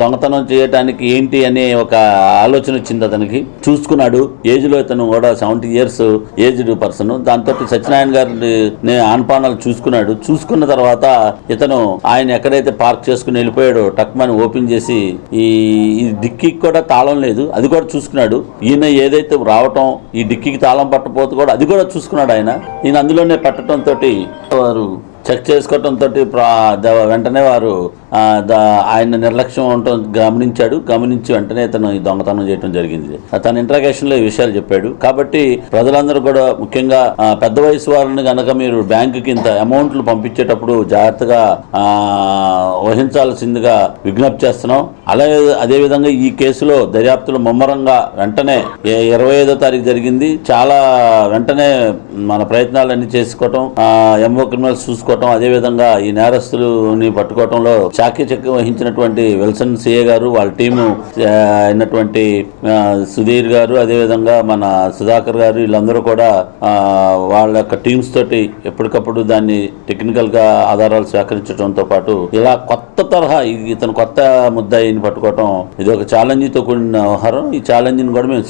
దొంగతనం చేయడానికి ఏంటి అనే ఒక ఆలోచన వచ్చింది అతనికి. చూసుకున్నాడు, ఏజ్ లో ఇతను కూడా 70 years ఏజ్డ్ పర్సన్. దాంతో సత్యనారాయణ గారిని ఆన్పానాలు చూసుకున్నాడు. చూసుకున్న తర్వాత ఇతను ఆయన ఎక్కడైతే పార్క్ చేసుకుని వెళ్ళిపోయాడో టక్మని ఓపెన్ చేసి ఈ డిక్కీకి కూడా తాళం లేదు, అది కూడా చూసుకున్నాడు. ఈయన ఏదైతే రావటం ఈ డిక్కీకి తాళం పట్టపోతే కూడా అది కూడా చూసుకున్నాడు ఆయన. ఈయన అందులోనే పెట్టడంతో వారు చెక్ చేసుకోవడంతో వెంటనే వారు ఆయన నిర్లక్ష్యం ఉండటం గమనించి వెంటనే తను ఈ దొంగతనం చేయడం జరిగింది. తన ఇంట్రాగేషన్ లో ఈ విషయాలు చెప్పాడు. కాబట్టి ప్రజలందరూ కూడా ముఖ్యంగా పెద్ద వయసు వారిని గనక మీరు బ్యాంకుకి ఇంత అమౌంట్లు పంపించేటప్పుడు జాగ్రత్తగా వహించాల్సిందిగా విజ్ఞప్తి చేస్తున్నాం. అలాగే అదేవిధంగా ఈ కేసులో దర్యాప్తులో ముమ్మరంగా వెంటనే 25వ తారీఖు జరిగింది. చాలా వెంటనే మన ప్రయత్నాలన్నీ చేసుకోవటం, ఎంఓ క్రిమినల్స్ చూసుకోవటం, అదేవిధంగా ఈ నేరస్తులని పట్టుకోవటంలో చాకచక్యం వహించినటువంటి విల్సన్ సిఏ గారు, వాళ్ళ టీము అయినటువంటి సుధీర్ గారు, అదేవిధంగా మన సుధాకర్ గారు వీళ్ళందరూ కూడా వాళ్ళ యొక్క టీమ్స్ తోటి ఎప్పటికప్పుడు దాన్ని టెక్నికల్ గా ఆధారాలు సేకరించడంతో పాటు ఇలా కొత్త తరహా ఇతను కొత్త ముద్దాయిని పట్టుకోవటం ఇది ఒక ఛాలెంజ్ తో కూడిన వ్యవహారం. ఈ ఛాలెంజ్ ని కూడా మేము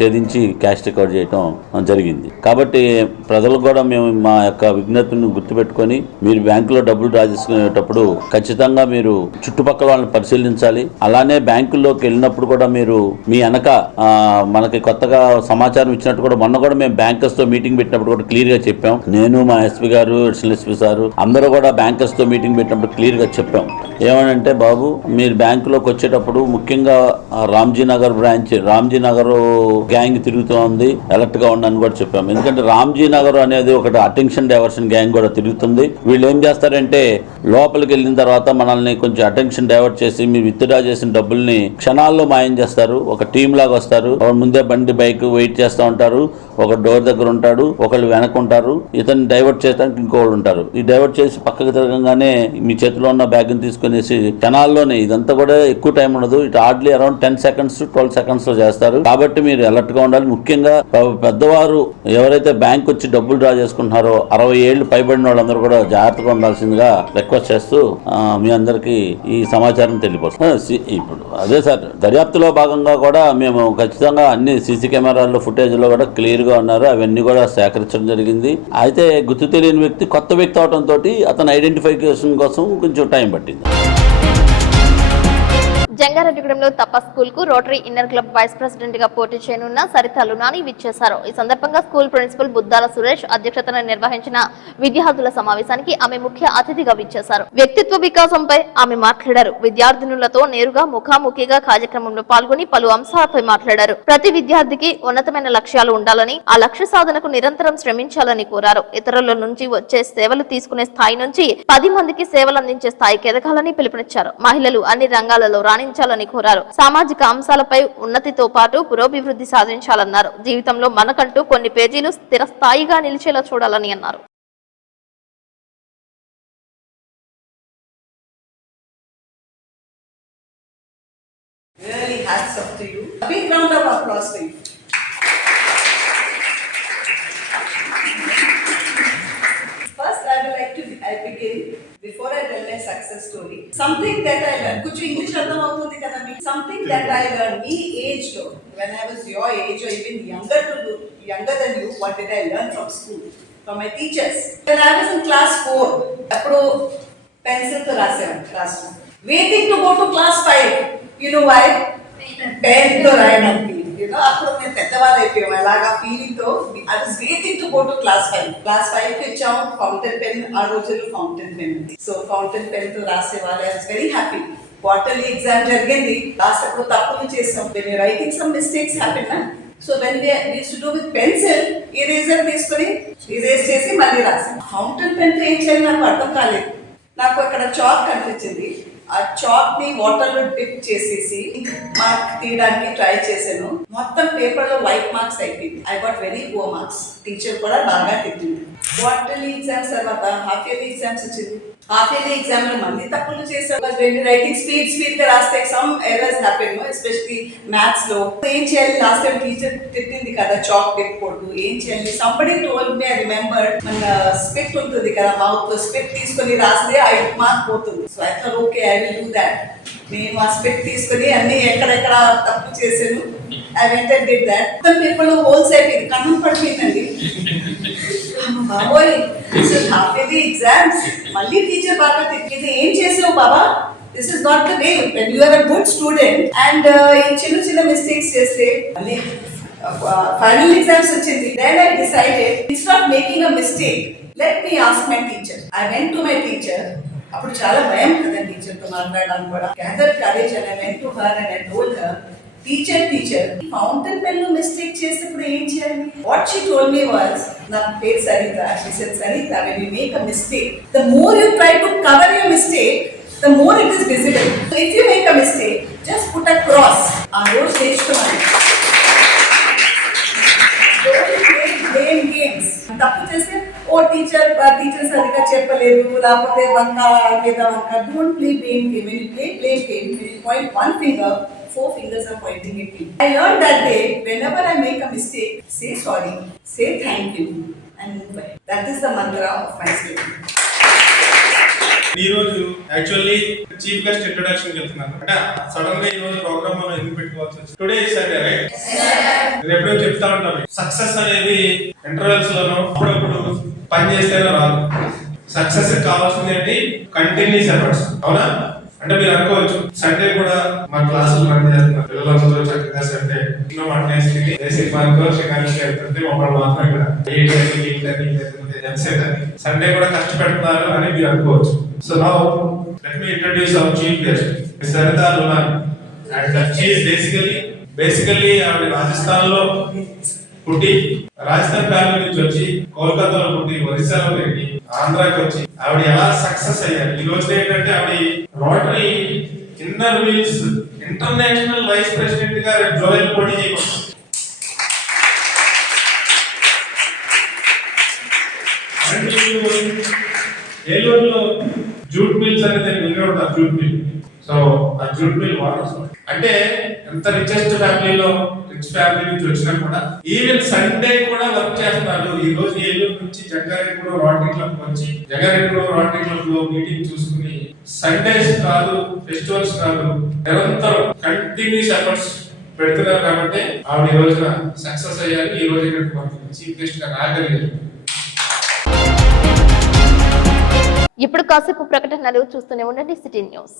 ఛేదించి క్యాష్ రికవర్ చేయడం జరిగింది. కాబట్టి ప్రజలకు కూడా మేము మా యొక్క విజ్ఞప్తిని గుర్తుపెట్టుకొని మీరు బ్యాంకులో డబ్బులు డ్రా చేసుకునేటప్పుడు ఖచ్చితంగా మీరు చుట్టుపక్కల వాళ్ళని పరిశీలించాలి. అలానే బ్యాంకుల్లోకి వెళ్ళినప్పుడు కూడా మీరు మీ వెనక మనకి కొత్తగా సమాచారం ఇచ్చినట్టు కూడా మొన్న కూడా మేము బ్యాంకర్స్ తో మీటింగ్ పెట్టినప్పుడు కూడా క్లియర్ గా చెప్పాం. నేను, మా ఎస్పీ గారు, అడిషనల్ ఎస్పీ సారు అందరూ కూడా బ్యాంకర్స్ తో మీటింగ్ పెట్టినప్పుడు క్లియర్ గా చెప్పాం. ఏమనంటే బాబు మీరు బ్యాంకులోకి వచ్చేటప్పుడు ముఖ్యంగా రామ్జీ నగర్ బ్రాంచ్, రామ్జీ నగర్ గ్యాంగ్ తిరుగుతూ ఉంది, అలర్ట్ గా ఉండని కూడా చెప్పాం. ఎందుకంటే రామ్జీ నగర్ అనేది ఒకటి అటెన్షన్ డైవర్షన్ గ్యాంగ్ కూడా తిరుగుతుంది. వీళ్ళు ఏం చేస్తారంటే లోపలికి వెళ్ళిన తర్వాత మనల్ని కొంచెం అటెన్షన్ డైవర్ట్ చేసి మీరు విత్డ్రా చేసిన డబ్బుల్ని క్షణాల్లో మాయం చేస్తారు. ఒక టీం లాగా వస్తారు, ముందే బండి బైక్ వెయిట్ చేస్తూ ఉంటారు, ఒక డోర్ దగ్గర ఉంటాడు, ఒకళ్ళు వెనక ఉంటారు, ఇతన్ని డైవర్ట్ చేయడానికి ఇంకోళ్ళు ఉంటారు. ఈ డైవర్ట్ చేసి పక్కకు తిరగంగానే మీ చేతిలో ఉన్న బ్యాగ్ ని తీసుకునేసి క్షణాల్లోనే, ఇదంతా కూడా ఎక్కువ టైం ఉండదు, ఇటు hardly around 10 seconds to 12 seconds లో చేస్తారు. కాబట్టి మీరు అలర్ట్ గా ఉండాలి. ముఖ్యంగా పెద్దవారు ఎవరైతే బ్యాంక్ వచ్చి డబ్బులు డ్రా చేసుకుంటున్నారో 60 ఏళ్ళు పైబడిన వాళ్ళందరూ కూడా జాగ్రత్తగా ఉండాల్సిందిగా రిక్వెస్ట్ చేస్తూ మీ అందరికి ఈ సమాచారం తెలియపరుస్తుంది. ఇప్పుడు అదే సార్ దర్యాప్తులో భాగంగా కూడా మేము ఖచ్చితంగా అన్ని సీసీ కెమెరాల్లో ఫుటేజ్ లో కూడా క్లియర్ గా ఉన్నారు, అవన్నీ కూడా సేకరించడం జరిగింది. అయితే గుర్తు తెలియని వ్యక్తి కొత్త వ్యక్తి అవడంతో అతను ఐడెంటిఫికేషన్ కోసం కొంచెం టైం పట్టింది. జంగారెడ్డిగూడెంలో తప స్కూల్ కు Rotary inner club vice president గా పోటీ చేయనున్న సరిత లునాని విచ్చేశారు. ఈ సందర్భంగా స్కూల్ ప్రిన్సిపల్ బుద్దాల సురేష్ అధ్యక్షతన నిర్వహించిన విద్యార్థుల సమావేశానికి ఆమె ముఖ్య అతిథిగా విచ్చేశారు. వ్యక్తిత్వ వికాసంపై ఆమె మాట్లాడారు. విద్యార్థినులతో నేరుగా ముఖాముఖిగా కార్యక్రమంలో పాల్గొని పలు అంశాలపై మాట్లాడారు. ప్రతి విద్యార్థికి ఉన్నతమైన లక్ష్యాలు ఉండాలని, ఆ లక్ష్య సాధనకు నిరంతరం శ్రమించాలని కోరారు. ఇతరుల నుంచి వచ్చే సేవలు తీసుకునే స్థాయి నుంచి 10 మందికి సేవలు అందించే స్థాయికి ఎదగాలని పిలుపునిచ్చారు. మహిళలు అన్ని రంగాలలో రాణించాలని కోరారు. సామాజిక అంశాలపై ఉన్నతితో పాటు పురోభివృద్ధి సాధించాలన్నారు. జీవితంలో మనకంటూ కొన్ని పేజీలు స్థిరస్థాయిగా నిలిచేలా చూడాలని అన్నారు. applause for you. First, I would like to begin, before I tell my success story, something that I learned. Kuch English ardham avutundi kada meeku. Something that I learned, me age lo, when I was your age or even younger than you, what did I learn from school, from my teachers? When I was in class 4, appudu pencil to rasevan classroom. Waiting to go to class 5. You know why? Pen to rayananti. అప్పుడు మేము పెద్దవాళ్ళు అయిపోయాం అలాగా ఫీలింగ్ తో I was waiting to go to class 5 కి వచ్చాం. ఫౌంటైన్ పెన్, ఆ రోజుల్లో fountain pen, so fountain pen తో రాసేవాళ్ళు. I was very happy. Quarterly exam జరిగింది, రాసేటప్పుడు తప్పులు చేస్తాం. When you writing some mistakes happen. So when we used to do with pencil, eraser తీసుకొని ఇరేజ్ చేసి మళ్ళీ రాసాం. ఫౌంటైన్ పెన్ తో ఏం చేయాలి నాకు అర్థం కాలేదు. నాకు అక్కడ చాక్ కనిపించింది. ఆ చాక్ ని వాటర్ లో డిప్ చేసేసి మార్క్ తీయడానికి ట్రై చేశాను. మొత్తం పేపర్ లో వైట్ మార్క్స్ అయిపోయింది. I got very poor marks. Teacher కూడా బాగా తిట్టింది. క్వార్టర్లీ ఎగ్జామ్స్ తర్వాత హాఫ్ ఇయర్లీ ఎగ్జామ్స్ వచ్చింది. హాఫ్ ఇయర్లీ ఎగ్జామ్ లో మళ్ళీ తప్పులు చేశాను. రైటింగ్ స్పీడ్ గా రాస్తే some errors happen, especially maths లో. ఏం చేయాలి? లాస్ట్ టైం టీచర్ తిట్టింది కదా చాక్ డిప్ కొట్టు, ఏం చేయాలి? Somebody told me, I remember, మన స్పిట్ ఉంటుంది కదా మౌత్ లో, స్పిట్ తీసుకొని రాస్తే 5 మార్క్ పోతుంది. So I thought okay, I will do that. నేను ఆ స్పిట్ తీసుకొని అన్ని ఎక్కడెక్కడ తప్పు చేశాను, I went and did that. మొత్తం పేపర్ లో హోల్స్ అయిపోయింది, కన్నం పడిపోయిందండి. బాబోయ్, this is half yearly exams. మళ్ళీ టీచర్ బాగా తిట్టింది, ఏం చేసావు బాబా, this is not the way. When you are a good student and చిన్న మిస్టేక్స్ చేస్తే మళ్ళీ ఫైనల్ ఎగ్జామ్స్ వచ్చింది. Then I decided, instead of making a mistake, let me ask my teacher. I went to my teacher. అప్పుడు చాలా భయం కదా టీచర్ తో మాట్లాడడానికి కూడా. Gather courage and I went to her and I told her, teacher fountain pen లో మిస్టేక్ చేసినప్పుడు ఏం చేయాలి? What she told me was, నా పేరు Saritha. She said, Saritha, when you make a mistake, the more you try to cover your mistake, the more it is visible. So if you make a mistake, just put a cross. ఆ రోజు నేర్చుకోవాలి. Blame games. తప్పు చేస్తే ఓ టీచర్ సరిగ్గా చెప్పలేదు, లేకపోతే వంక లేదా వంక. Don't play blame game. When you play blame game, when you point one finger, 4 fingers are pointing at me. I learned that day, whenever I make a mistake, say sorry, say thank you, and move ahead. That is the mantra of my student. ఈ రోజు యాక్చువల్లీ చీఫ్ గెస్ట్ ఇంట్రొడక్షన్ చెప్తున్నాను. అంటే సడన్ గా ఈ రోజు ప్రోగ్రామ్ మనం ఎందుకు పెట్టుకోవాల్సి వచ్చింది? Today is Sunday, right? నేను ఎప్పుడో చెప్తా ఉంటాను, సక్సెస్ అనేది ఇంటర్వెల్స్ లోనో అప్పుడప్పుడు పని చేస్తేనే రాదు. సక్సెస్ కావాల్సింది ఏంటి? Continuous efforts. అవునా? అంటే మీరు అనుకోవచ్చు, సండే కూడా మా క్లాసులు రన్ చేస్తున్నారు, పిల్లలందరూ చక్కగా సండే బేసిక్ మార్క్ సెకండ్ వెళ్తుంటే మమ్మల్ని మాత్రం ఇక్కడ సండే కూడా కష్టపెడుతున్నారు అని మీరు అనుకోవచ్చు. So now let me introduce our chief guest, Saritha Lonan. And she is basically ఆవిడ రాజస్థాన్ లో పుట్టి, రాజస్థాన్ ఫ్యామిలీ నుంచి వచ్చి కోల్కతాలో పుట్టి, ఒరిస్సాలో పెట్టి, ఆంధ్రాకి వచ్చి ఆవిడ ఎలా సక్సెస్ అయ్యారు. ఈ రోజు ఏంటంటే ఆవిడ Rotary inner wheels international vice president గా జోయల్ పోటీ చేయబోతున్నారు. ఏలూరులో జూట్ మిల్స్ అనేది వినే ఉంటారు, జూట్ మిల్. సో ఆ జూట్ మిల్ వాటర్ అంటే ఎంత రిచెస్ట్ ఫ్యామిలీలో, రిచ్ ఫ్యామిలీ నుంచి వచ్చినా కూడా ఈవెన్ సండే కూడా వర్క్ చేస్తున్నారు. ఈ రోజు ఏలూరు నుంచి జంగారెడ్డిగూడెం రోటరీ క్లబ్ వచ్చి జంగారెడ్డిగూడెం రోటరీ క్లబ్ లో మీటింగ్ చూసుకుని సండేస్ కాదు, ఫెస్టివల్స్ కాదు, నిరంతరం కంటిన్యూస్ ఎఫర్ట్స్ పెడుతున్నారు. కాబట్టి ఆవిడ ఈ రోజున సక్సెస్ అయ్యారు. ఈ రోజు ఇక్కడికి చీఫ్ గెస్ట్ గా రాగలిగారు. ఇప్పుడు కాసేపు ప్రకటనలు చూస్తూనే ఉండండి సిటీ న్యూస్.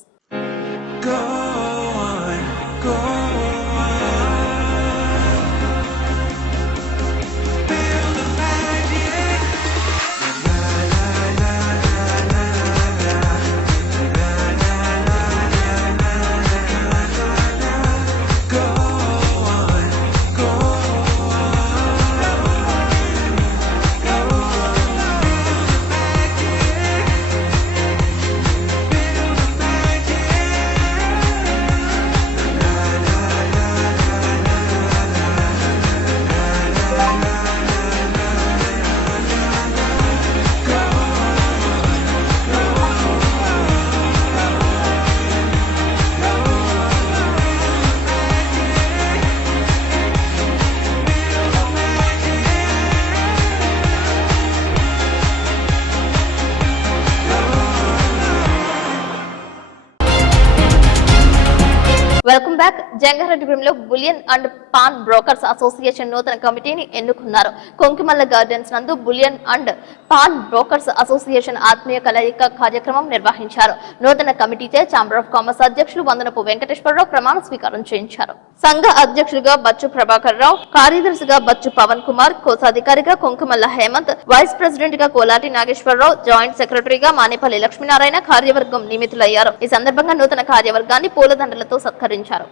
బ్యాక్ జంగారెడ్డిగూడెంలో bullion and pawn brokers association నూతన కమిటీని ఎన్నుకున్నారు. కొంకిమల్ల గార్డెన్స్ నందు bullion and pawn brokers association ఆత్మీయ కలయిక కార్యక్రమం నిర్వహించారు. నూతన కమిటీచే ఛాంబర్ ఆఫ్ కామర్స్ అధ్యక్షులు వందనపు వెంకటేశ్వరరావు ప్రమాణ స్వీకారం చేయించారు. సంఘ అధ్యక్షులుగా బచ్చు ప్రభాకర్ రావు, కార్యదర్శిగా బచ్చు పవన్ కుమార్, కోశాధికారిగా కొంకిమల్ల హేమంత్, వైస్ ప్రెసిడెంట్ గా కోలాటి నాగేశ్వరరావు, జాయింట్ సెక్రటరీగా మానేపల్లి లక్ష్మీనారాయణ కార్యవర్గం నియమితులయ్యారు. ఈ సందర్భంగా నూతన కార్యవర్గాన్ని పూలదండలతో సత్కరించారు.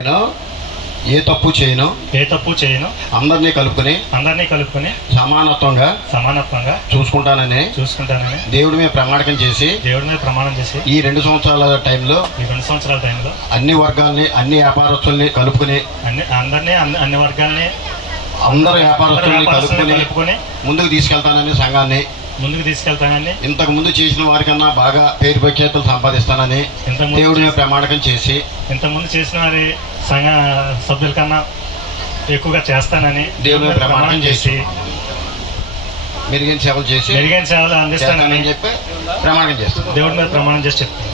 ఏ తప్పు చేయను అందరినీ కలుపుకుని సమానత్వంగా చూసుకుంటానని దేవుడి మీద ప్రమాణం చేసి ఈ 2 సంవత్సరాల టైంలో అన్ని వర్గాల్ని అన్ని వ్యాపారస్తుల్ని కలుపుకుని అందరు వ్యాపారస్తుల్ని కలుపుకుని ముందుకు తీసుకెళ్తానని ఇంతకు ముందు చేసిన వారికన్నా బాగా పేరు ప్రఖ్యాతులు సంపాదిస్తానని దేవుడి మీద ప్రమాణకం చేసి ఇంతకుముందు చేసిన వారి సంఘ సభ్యుల కన్నా ఎక్కువగా చేస్తానని దేవుడి మీద ప్రమాణం చేసి మెరుగైన సేవలు అందిస్తానని చెప్పి ప్రమాణం చేస్తాను. దేవుడి మీద ప్రమాణం చేసి చెప్తాను.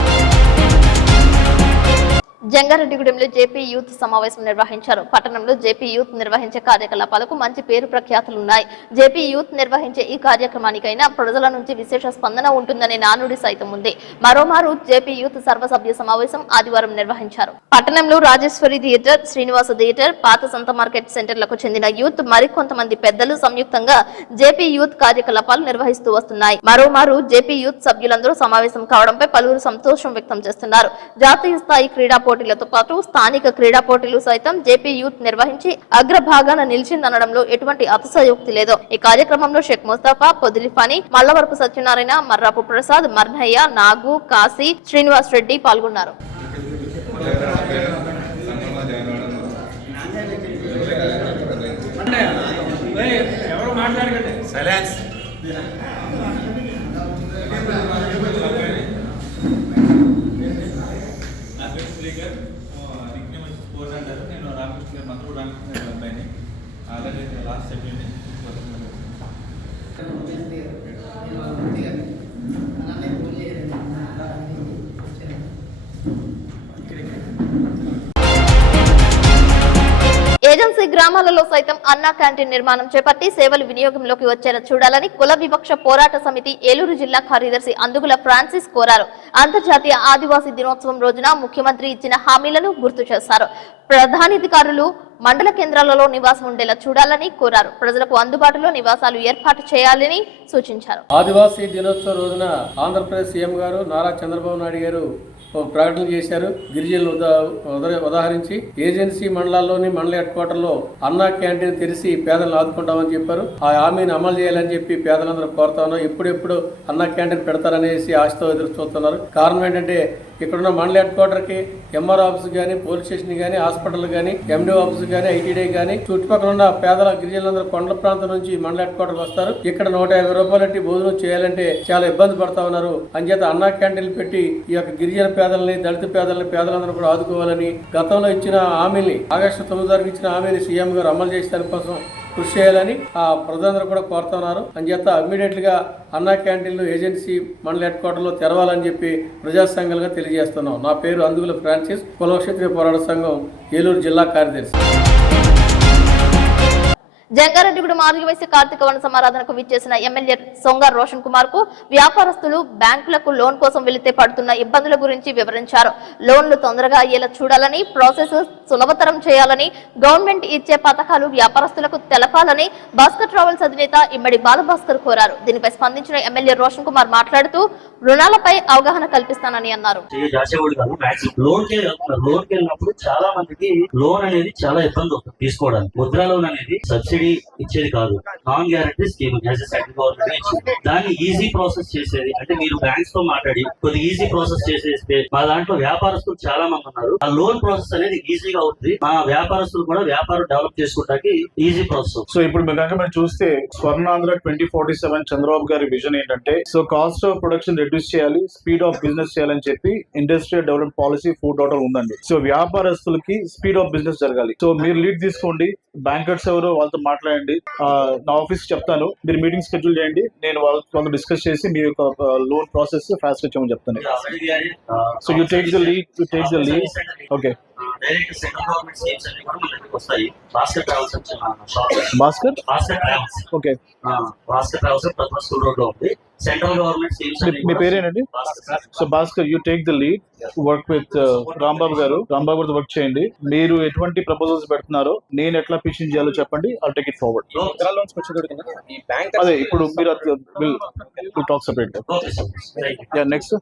జంగారెడ్డిగూడెంలో జేపీ యూత్ సమావేశం నిర్వహించారు. పట్టణంలో జేపీ యూత్ నిర్వహించే కార్యకలాపాలకు మంచి పేరు ప్రఖ్యాతులున్నాయి. జేపీ యూత్ నిర్వహించే ఈ కార్యక్రమానికైనా ప్రజల నుంచి విశేష స్పందన ఉంటుందనే నానుడి సైతం ఉంది. మరోమారు జేపీ యూత్ సర్వసభ్య సమావేశం ఆదివారం నిర్వహించారు. పట్టణంలో రాజేశ్వరి థియేటర్, శ్రీనివాస థియేటర్, పాత సంత మార్కెట్ సెంటర్లకు చెందిన యూత్ మరికొంతమంది పెద్దలు సంయుక్తంగా జేపీ యూత్ కార్యకలాపాలు నిర్వహిస్తూ వస్తున్నాయి. మరోమారు జేపీ యూత్ సభ్యులందరూ సమావేశం కావడంపై పలువురు సంతోషం వ్యక్తం చేస్తున్నారు. జాతీయ స్థాయి క్రీడా పోటీలతో పాటు స్థానిక క్రీడా పోటీలు సైతం జేపీ యూత్ నిర్వహించి అగ్రభాగాన నిలిచిందనడంలో ఎటువంటి అతిశయోక్తి లేదు. ఈ కార్యక్రమంలో షేక్ ముస్తఫా, పొదిలిఫాని, మల్లవరపు సత్యనారాయణ, మర్రాపు ప్రసాద్, మర్నయ్య, నాగు, కాశీ, శ్రీనివాస్ రెడ్డి పాల్గొన్నారు. నేను రామకృష్ణ గారు మంత్రులు రామకృష్ణ గారి అబ్బాయిని అలాగే లాస్ట్ సెకండ్ ఏజెన్సీ గ్రామాలలో సైతం అన్నా క్యాంటీన్ నిర్మాణం చేపట్టి సేవలు వినియోగంలోకి వచ్చేలా చూడాలని కుల వివక్ష పోరాట సమితి ఏలూరు జిల్లా కార్యదర్శి అందుగుల ఫ్రాన్సిస్ కోరారు. అంతర్జాతీయ ఆదివాసీ దినోత్సవం రోజున ముఖ్యమంత్రి ఇచ్చిన హామీలను గుర్తు చేశారు. ప్రధానాధికారులు మండల కేంద్రాలలో నివాసం ఉండేలా చూడాలని కోరారు. ప్రజలకు అందుబాటులో నివాసాలు ఏర్పాటు చేయాలని సూచించారు. ఆదివాసీ దినోత్సవం రోజున ఆంధ్రప్రదేశ్ సీఎం గారు నారా చంద్రబాబు నాయుడు గారు ప్రకటన చేశారు. గిరిజనులు ఉదాహరించి ఏజెన్సీ మండలాల్లోని మండల హెడ్ క్వార్టర్ లో అన్నా క్యాంటీన్ తెరిచి పేదలను ఆదుకుంటామని చెప్పారు. ఆ హామీని అమలు చేయాలని చెప్పి పేదలందరూ కోరుతా ఉన్నారు. ఎప్పుడెప్పుడు అన్నా క్యాంటీన్ పెడతారనేసి ఆశతో ఎదురు చూస్తున్నారు. కారణం ఏంటంటే ఇక్కడున్న మండల హెడ్ క్వార్టర్ కి ఎంఆర్ ఆఫీస్ కానీ, పోలీస్ స్టేషన్ కానీ, హాస్పిటల్ కానీ, ఎండి ఆఫీస్ కానీ, ఐటీడీ కానీ చుట్టుపక్కల ఉన్న పేదల గిరిజనులందరూ కొండల ప్రాంతం నుంచి మండల హెడ్ క్వార్టర్ వస్తారు. ఇక్కడ 150 రూపాయలు భోజనం చేయాలంటే చాలా ఇబ్బంది పడతా ఉన్నారు. అంచేత అన్నా క్యాంటీన్లు పెట్టి ఈ యొక్క గిరిజన పేదల్ని, దళిత పేదలందరూ కూడా ఆదుకోవాలని గతంలో ఇచ్చిన హామీని ఆగస్టు 9 తారీఖు ఇచ్చిన హామీని సీఎం గారు అమలు చేసే దానికోసం కృషి చేయాలని ఆ ప్రజలందరూ కూడా కోరుతున్నారు. అంచేత ఇమ్మీడియట్ గా అన్నా క్యాంటీన్లు ఏజెన్సీ మండల హెడ్ క్వార్టర్ లో తెరవాలని చెప్పి ప్రజా సంఘాలుగా తెలియజేస్తున్నాం. నా పేరు అందుగుల ఫ్రాన్సిస్, కుల క్షత్రియ పోరాట సంఘం ఏలూరు జిల్లా కార్యదర్శి. జంగారెడ్డిగూడెం ఆర్యవైశ్య కార్తీక వన సమారాధనకు విచ్చేసిన ఎమ్మెల్యే సొంగ రోషన్ కుమార్ కు వ్యాపారస్తులు బ్యాంకులకు లోన్ కోసం వెళితే పడుతున్న ఇబ్బందుల గురించి వివరించారు. లోన్లు తొందరగా అయ్యేలా చూడాలని, ప్రాసెస్ సులభతరం చేయాలని, గవర్నమెంట్ ఇచ్చే పథకాలు వ్యాపారస్తులకు తెలపాలని భాస్కర్ ట్రావెల్స్ అధినేత ఇమ్మడి బాలభాస్కర్ కోరారు. దీనిపై స్పందించిన ఎమ్మెల్యే రోషన్ కుమార్ మాట్లాడుతూ రుణాలపై అవగాహన కల్పిస్తానని అన్నారు. లోన్ వెళ్ళినప్పుడు చాలా మందికి లోన్ అనేది చాలా ఇబ్బంది అవుతుంది తీసుకోవడానికి. ముద్రా లోన్ అనేది సబ్సిడీ ఇచ్చేది కాదు, నాన్ గ్యారంటీ స్కీమ్ గవర్నమెంట్ ఇచ్చింది. దాన్ని ఈజీ ప్రాసెస్ చేసేది అంటే మీరు బ్యాంక్స్ తో మాట్లాడి కొద్దిగా ఈజీ ప్రాసెస్ చేసేస్తే మా దాంట్లో వ్యాపారస్తులు చాలా మంది ఉన్నారు. ఆ లోన్ ప్రాసెస్ అనేది ఈజీగా అవుతుంది. మా వ్యాపారస్తులు కూడా వ్యాపారం డెవలప్ చేసుకోవడానికి ఈజీ ప్రాసెస్. సో ఇప్పుడు మనం చూస్తే స్వర్ణాంధ్ర 2047 చంద్రబాబు గారి విజన్ ఏంటంటే so cost of production reduce చేయాలి, స్పీడ్ ఆఫ్ బిజినెస్ చేయాలని చెప్పి ఇండస్ట్రియల్ డెవలప్మెంట్ పాలసీ 4.0 ఉందండి. సో వ్యాపారస్తులకి స్పీడ్ ఆఫ్ బిజినెస్ జరగాలి. సో మీరు లీడ్ తీసుకోండి, బ్యాంకర్స్ ఎవరో వాళ్ళతో మాట్లాడండి, నా ఆఫీస్ చెప్తాను, మీరు మీటింగ్ షెడ్యూల్ చేయండి, నేను వాళ్ళతో డిస్కస్ చేసి మీ యొక్క లోన్ ప్రాసెస్ ఫాస్ట్ గా చేయమని చెప్తాను. So you take the lead okay. Direct central government schemes అన్ని కూడా మనకి వస్తాయి. భాస్కర్ ట్రావెల్స్ అని shop, Bhaskar travels. Okay, Bhaskar travels Prathama school road లో ఉంది. సెంట్రల్ గవర్నమెంట్ స్కీమ్స్ మీ పేరేనండి? So Bhaskar, you take the lead, work with Rambabu గారు. రాంబాబు గారితో వర్క్ చేయండి. మీరు ఎటువంటి ప్రపోజల్స్ పెడుతున్నారో, నేను ఎట్లా పిచింగ్ చేయాలో చెప్పండి. I take it forward. అదే ఇప్పుడు మీరు టాక్ సెపరేట్. నెక్స్ట్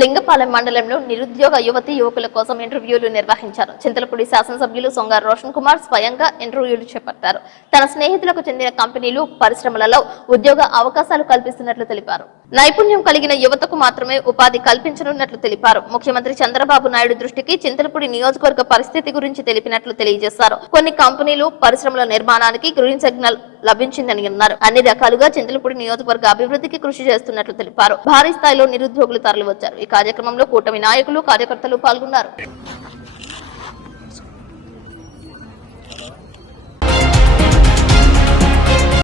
లింగపాలెం మండలంలో నిరుద్యోగ యువతి యువకుల కోసం ఇంటర్వ్యూలు నిర్వహించారు. చింతలపూడి శాసనసభ్యులు సొంగారు రోషన్ కుమార్ స్వయంగా ఇంటర్వ్యూలు చేపట్టారు. తన స్నేహితులకు చెందిన కంపెనీలు, పరిశ్రమలలో ఉద్యోగ అవకాశాలు కల్పిస్తున్నట్లు తెలిపారు. నైపుణ్యం కలిగిన యువతకు మాత్రమే ఉపాధి కల్పించనున్నట్లు తెలిపారు. ముఖ్యమంత్రి చంద్రబాబు నాయుడు దృష్టికి చింతలపూడి నియోజకవర్గ పరిస్థితి గురించి తెలిపినట్లు తెలియజేశారు. కొన్ని కంపెనీలు, పరిశ్రమల నిర్మాణానికి గ్రీన్ సిగ్నల్ లభించిందని అన్నారు. అన్ని రకాలుగా చింతలపూడి నియోజకవర్గ అభివృద్ధికి కృషి చేస్తున్నట్లు తెలిపారు. భారీ స్థాయిలో నిరుద్యోగులు తరలివచ్చారు. ఈ కార్యక్రమంలో కూటమి నాయకులు, కార్యకర్తలు పాల్గొన్నారు.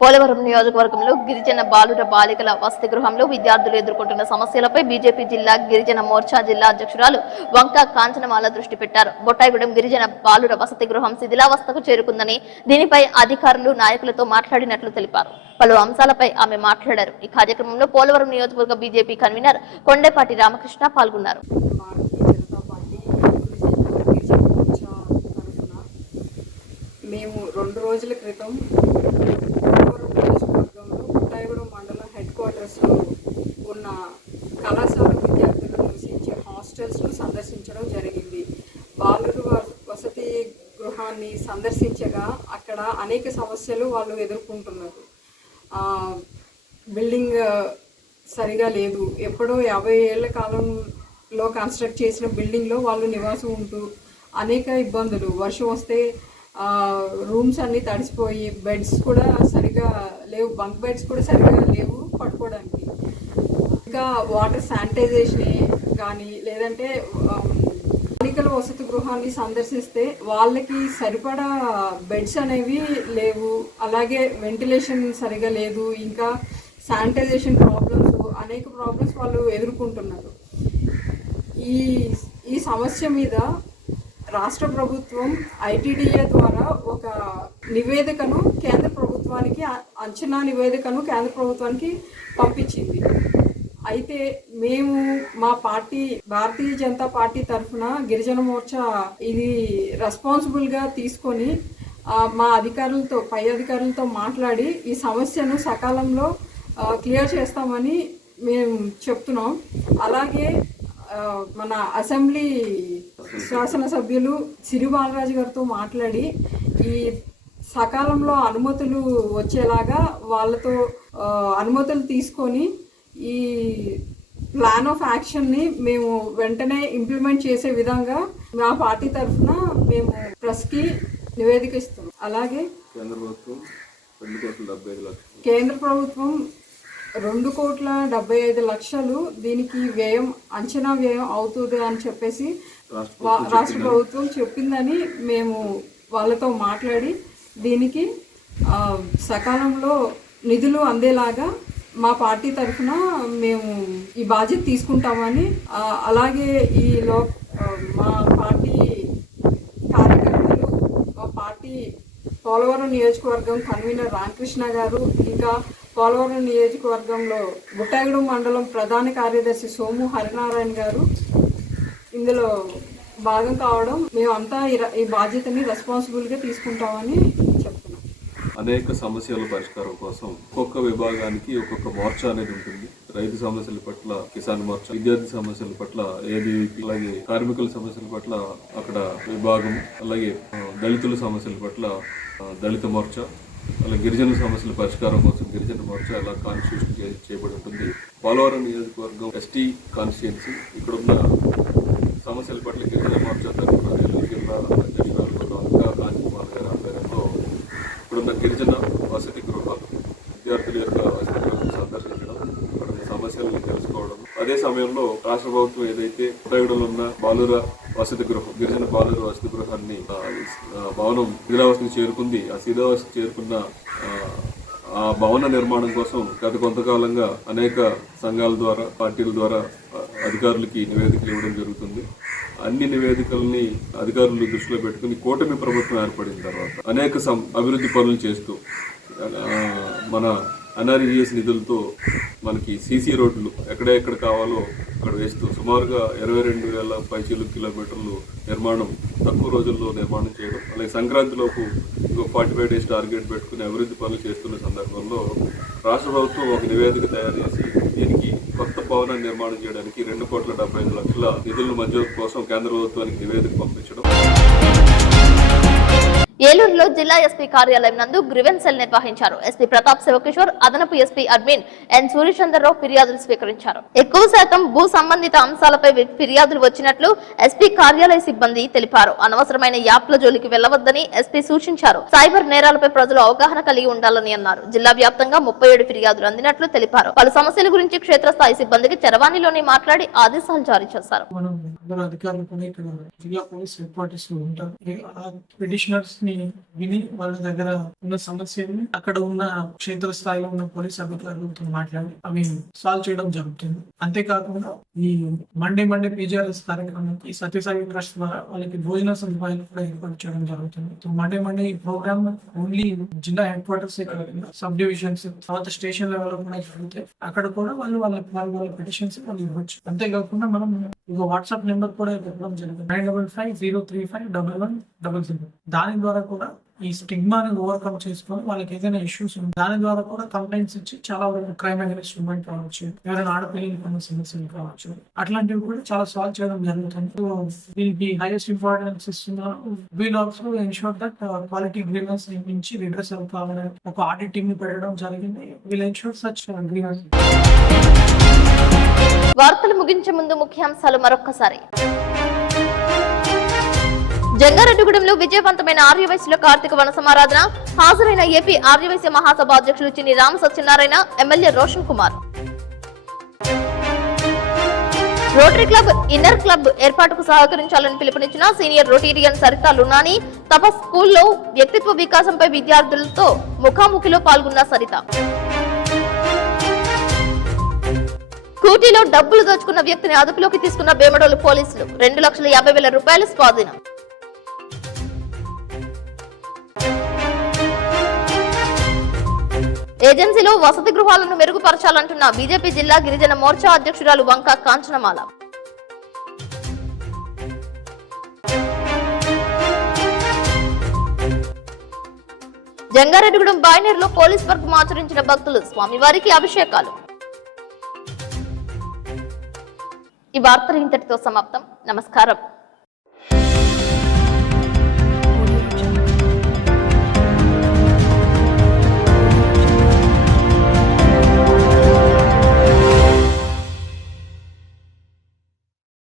పోలవరం నియోజకవర్గంలో గిరిజన బాలుర బాలికల వసతి గృహంలో విద్యార్థులు ఎదుర్కొంటున్న సమస్యలపై బీజేపీ జిల్లా గిరిజన మోర్చా జిల్లా అధ్యక్షురాలు వంక కాంచనమాల దృష్టి పెట్టారు. బొట్టాయిగూడెం గిరిజన బాలుర వసతి గృహం శిథిలావస్థకు చేరుకుందని, దీనిపై అధికారులు, నాయకులతో మాట్లాడినట్లు తెలిపారు. పలు అంశాలపై ఆమె మాట్లాడారు. ఈ కార్యక్రమంలో పోలవరం నియోజకవర్గ బీజేపీ కన్వీనర్ కొండేపాటి రామకృష్ణ పాల్గొన్నారు. మేము 2 రోజుల క్రితం నియోజకవర్గంలో బొట్టాయిగూడెం మండలం హెడ్ క్వార్టర్స్లో ఉన్న కళాశాల విద్యార్థులు నివసించే హాస్టల్స్ను సందర్శించడం జరిగింది. బాలురు వసతి గృహాన్ని సందర్శించగా అక్కడ అనేక సమస్యలు వాళ్ళు ఎదుర్కొంటున్నారు. బిల్డింగ్ సరిగా లేదు. ఎప్పుడో 50 ఏళ్ల కాలంలో కన్స్ట్రక్ట్ చేసిన బిల్డింగ్లో వాళ్ళు నివాసం ఉంటూ అనేక ఇబ్బందులు. వర్షం వస్తే రూమ్స్ అన్నీ తడిసిపోయి, బెడ్స్ కూడా సరిగా లేవు, బంక్ బెడ్స్ కూడా సరిగా లేవు పడుకోవడానికి. ఇంకా వాటర్ శానిటైజేషన్ కానీ, లేదంటే బాలికల వసతి గృహాన్ని సందర్శిస్తే వాళ్ళకి సరిపడా బెడ్స్ అనేవి లేవు, అలాగే వెంటిలేషన్ సరిగా లేదు, ఇంకా శానిటైజేషన్ ప్రాబ్లమ్స్, అనేక ప్రాబ్లమ్స్ వాళ్ళు ఎదుర్కొంటున్నారు. ఈ సమస్య మీద రాష్ట్ర ప్రభుత్వం ఐటీడీఏ ద్వారా ఒక నివేదికను కేంద్ర ప్రభుత్వానికి, అంచనా నివేదికను కేంద్ర ప్రభుత్వానికి పంపించింది. అయితే మేము మా పార్టీ, భారతీయ జనతా పార్టీ తరఫున గిరిజన మోర్చా ఇది రెస్పాన్సిబుల్గా తీసుకొని మా అధికారులతో, పై అధికారులతో మాట్లాడి ఈ సమస్యను సకాలంలో క్లియర్ చేస్తామని మేము చెప్తున్నాం. అలాగే మన అసెంబ్లీ శాసనసభ్యులు సిరి బాలరాజు గారితో మాట్లాడి ఈ సకాలంలో అనుమతులు వచ్చేలాగా వాళ్ళతో అనుమతులు తీసుకొని ఈ ప్లాన్ ఆఫ్ యాక్షన్ని మేము వెంటనే ఇంప్లిమెంట్ చేసే విధంగా మా పార్టీ తరఫున మేము ప్రెస్కి నివేదిక ఇస్తాం. అలాగే కేంద్ర ప్రభుత్వం 2,75,00,000 దీనికి వ్యయం, అంచనా వ్యయం అవుతుంది అని చెప్పేసి రాష్ట్ర ప్రభుత్వం చెప్పిందని మేము వాళ్ళతో మాట్లాడి దీనికి సకాలంలో నిధులు అందేలాగా మా పార్టీ తరఫున మేము ఈ బాధ్యత తీసుకుంటామని, అలాగే మా పార్టీ కార్యకర్తలు, మా పార్టీ పోలవరం నియోజకవర్గం కన్వీనర్ రామకృష్ణ గారు, ఇంకా పోలవరం నియోజకవర్గంలో బుట్టాయిగూడెం మండలం ప్రధాన కార్యదర్శి సోము హరినారాయణ గారు ఇందులో భాగం కావడం, మేమంతా ఈ బాధ్యతని రెస్పాన్సిబుల్గా తీసుకుంటామని చెప్తున్నాం. అనేక సమస్యల పరిష్కారం కోసం ఒక్కొక్క విభాగానికి ఒక్కొక్క మోర్చా అనేది ఉంటుంది. రైతు సమస్యల పట్ల కిసాన్ మోర్చా, విద్యార్థి సమస్యల పట్ల ఏబీవీపీ, అలాగే కార్మికుల సమస్యల పట్ల అక్కడ విభాగం, అలాగే దళితుల సమస్యల పట్ల దళిత మోర్చా, అలా గిరిజన సమస్యల పరిష్కారం కోసం గిరిజన మోర్చా అలా కాన్స్టిట్యూషన్ చేయబడి ఉంటుంది. పోలవరం నియోజకవర్గం ఎస్టీ కాన్స్టిట్యుయెన్సీ, ఇక్కడ ఉన్న సమస్యల పట్ల గిరిజన మోర్చా తరఫున నెల్లూరు జిల్లా అధ్యక్షురాలు వంక కాంచనమాల గారి ఆధ్వర్యంలో ఇక్కడున్న గిరిజన వసతి గృహాలు, విద్యార్థుల యొక్క వసతి గృహాలను సందర్శించడం, ఇక్కడ సమస్యలను తెలుసుకోవడం. అదే సమయంలో రాష్ట్ర ప్రభుత్వం ఏదైతే బొట్టాయిగూడెంలో ఉన్న బాలుర వసతి గృహం, గిరిజన బాలుర వసతి గృహాన్ని భవనం శిథిలావస్థకు చేరుకుంది. ఆ శిథిలావస్థకు చేరుకున్న ఆ భవన నిర్మాణం కోసం గత కొంతకాలంగా అనేక సంఘాల ద్వారా, పార్టీల ద్వారా అధికారులకి నివేదికలు ఇవ్వడం జరుగుతుంది. అన్ని నివేదికల్ని అధికారులు దృష్టిలో పెట్టుకుని కూటమి ప్రభుత్వం ఏర్పడిన తర్వాత అనేక అభివృద్ధి పనులు చేస్తూ మన ఎన్ఆర్ఈజిఎస్ నిధులతో మనకి సీసీ రోడ్లు ఎక్కడెక్కడ కావాలో అక్కడ వేస్తూ సుమారుగా 22,000 పైచీలు కిలోమీటర్లు నిర్మాణం తక్కువ రోజుల్లో నిర్మాణం చేయడం, అలాగే సంక్రాంతిలోపు 45 డేస్ టార్గెట్ పెట్టుకుని అభివృద్ధి పనులు చేస్తున్న సందర్భంలో రాష్ట్ర ప్రభుత్వం ఒక నివేదిక తయారు చేసి దీనికి కొత్త భవనాన్ని నిర్మాణం చేయడానికి 2,75,00,000 నిధుల మంజూరు కోసం కేంద్ర ప్రభుత్వానికి నివేదిక పంపించడం. ఏలూరులో జిల్లా ఎస్పీ కార్యాలయం నందు గ్రీవెన్స్ సెల్ నిర్వహించారు. ఎస్పీ ప్రతాప్ శివకిషోర్, అదనపు ఎస్పీ అడ్మిన్ ఎన్ సూర్యచంద్రరావు ఫిర్యాదులు స్వీకరించారు. ఎక్కువ శాతం భూ సంబంధిత అంశాలపై ఫిర్యాదులు వచ్చినట్లు ఎస్పీ కార్యాలయ సిబ్బంది తెలిపారు. అనవసరమైన యాప్ల జోలికి వెళ్లవద్దని ఎస్పీ సూచించారు. సైబర్ నేరాలపై ప్రజలు అవగాహన కలిగి ఉండాలని అన్నారు. జిల్లా వ్యాప్తంగా 37 ఫిర్యాదులు అందినట్లు తెలిపారు. పలు సమస్యల గురించి క్షేత్రస్థాయి సిబ్బందికి చరవాణిలోనే మాట్లాడి ఆదేశాలు జారీ చేశారు. విని వాళ్ళ దగ్గర ఉన్న సమస్యని అక్కడ ఉన్న క్షేత్ర స్థాయిలో ఉన్న పోలీస్ అధికారులతో మాట్లాడి అవి సాల్వ్ చేయడం జరుగుతుంది. అంతేకాకుండా ఈ మండే పీజీఆర్ఎస్ కార్యక్రమానికి సత్యసాయి ట్రస్ట్ ద్వారా వాళ్ళకి భోజన సదుపాయాలు కూడా ఏర్పాటు చేయడం జరుగుతుంది. మండే ఈ ప్రోగ్రామ్ ఓన్లీ జిల్లా హెడ్ క్వార్టర్స్ సబ్ డివిజన్స్ తర్వాత స్టేషన్ లెవెల్ కూడా జరుగుతాయి. అక్కడ కూడా వాళ్ళ పిటిషన్స్ వాళ్ళు ఇవ్వచ్చు. అంతేకాకుండా మనం ఒక వాట్సాప్ నెంబర్ కూడా పెట్టడం జరుగుతుంది 9553351100. దాని ద్వారా కూడా ఈ స్టిగ్మాని ఓవర్కమ్ చేసుకొని వాళ్ళకి ఏదైనా ఇష్యూస్ ఉంది దాని ద్వారా కూడా కంప్లైంట్స్ ఇచ్చి చాలా వరకు క్రైమ్ అగైన్స్ మూవ్మెంట్ కావచ్చు, ఎవరైనా ఆడపిల్లలకి ఉన్న సమస్యలు కావచ్చు, అట్లాంటివి కూడా చాలా సాల్వ్ చేయడం జరుగుతుంది. దీనికి హైయెస్ట్ ఇంపార్టెన్స్ ఇస్తున్నారు. We'll also ensure that quality grievance నుంచి రిడ్రెస్ కావాలని ఒక ఆడిట్ టీమ్ ని పెట్టడం జరిగింది. We'll ensure such grievance. వార్తలు ముగించే ముందు ముఖ్యాంశాలు మరొక్కసారి. జంగారెడ్డిగూడెంలో విజయవంతమైన ఆర్యవైశ్యుల కార్తీక వన సమారాధన. హాజరైన ఏపీ ఆర్యవైశ్య మహాసభ అధ్యక్షులు చిన్ని Rama Satyanarayana, MLA Roshan Kumar. Rotary club, inner club ఏర్పాటుకు సహకరించాలని పిలుపునిచ్చిన సీనియర్ రోటేరియన్ సరిత లునాని. తపస్ స్కూల్లో వ్యక్తిత్వ వికాసంపై విద్యార్థులతో ముఖాముఖిలో పాల్గొన్న సరిత. కూటీలో డబ్బులు దోచుకున్న వ్యక్తిని అదుపులోకి తీసుకున్న బేమడోలు పోలీసులు. 2,50,000 రూపాయలు స్వాధీనం. ఏజెన్సీలో వసతి గృహాలను మెరుగుపరచాలంటున్న బీజేపీ జిల్లా గిరిజన మోర్చా అధ్యక్షురాలు వంక కాంచనమాల. జంగారెడ్డిగూడెం బాయినేరులో పోలీస్ వర్గం ఆచరించిన భక్తులు స్వామివారికి అభిషేకాలు. ఈ వార్తలు ఇంతటితో సమాప్తం. నమస్కారం.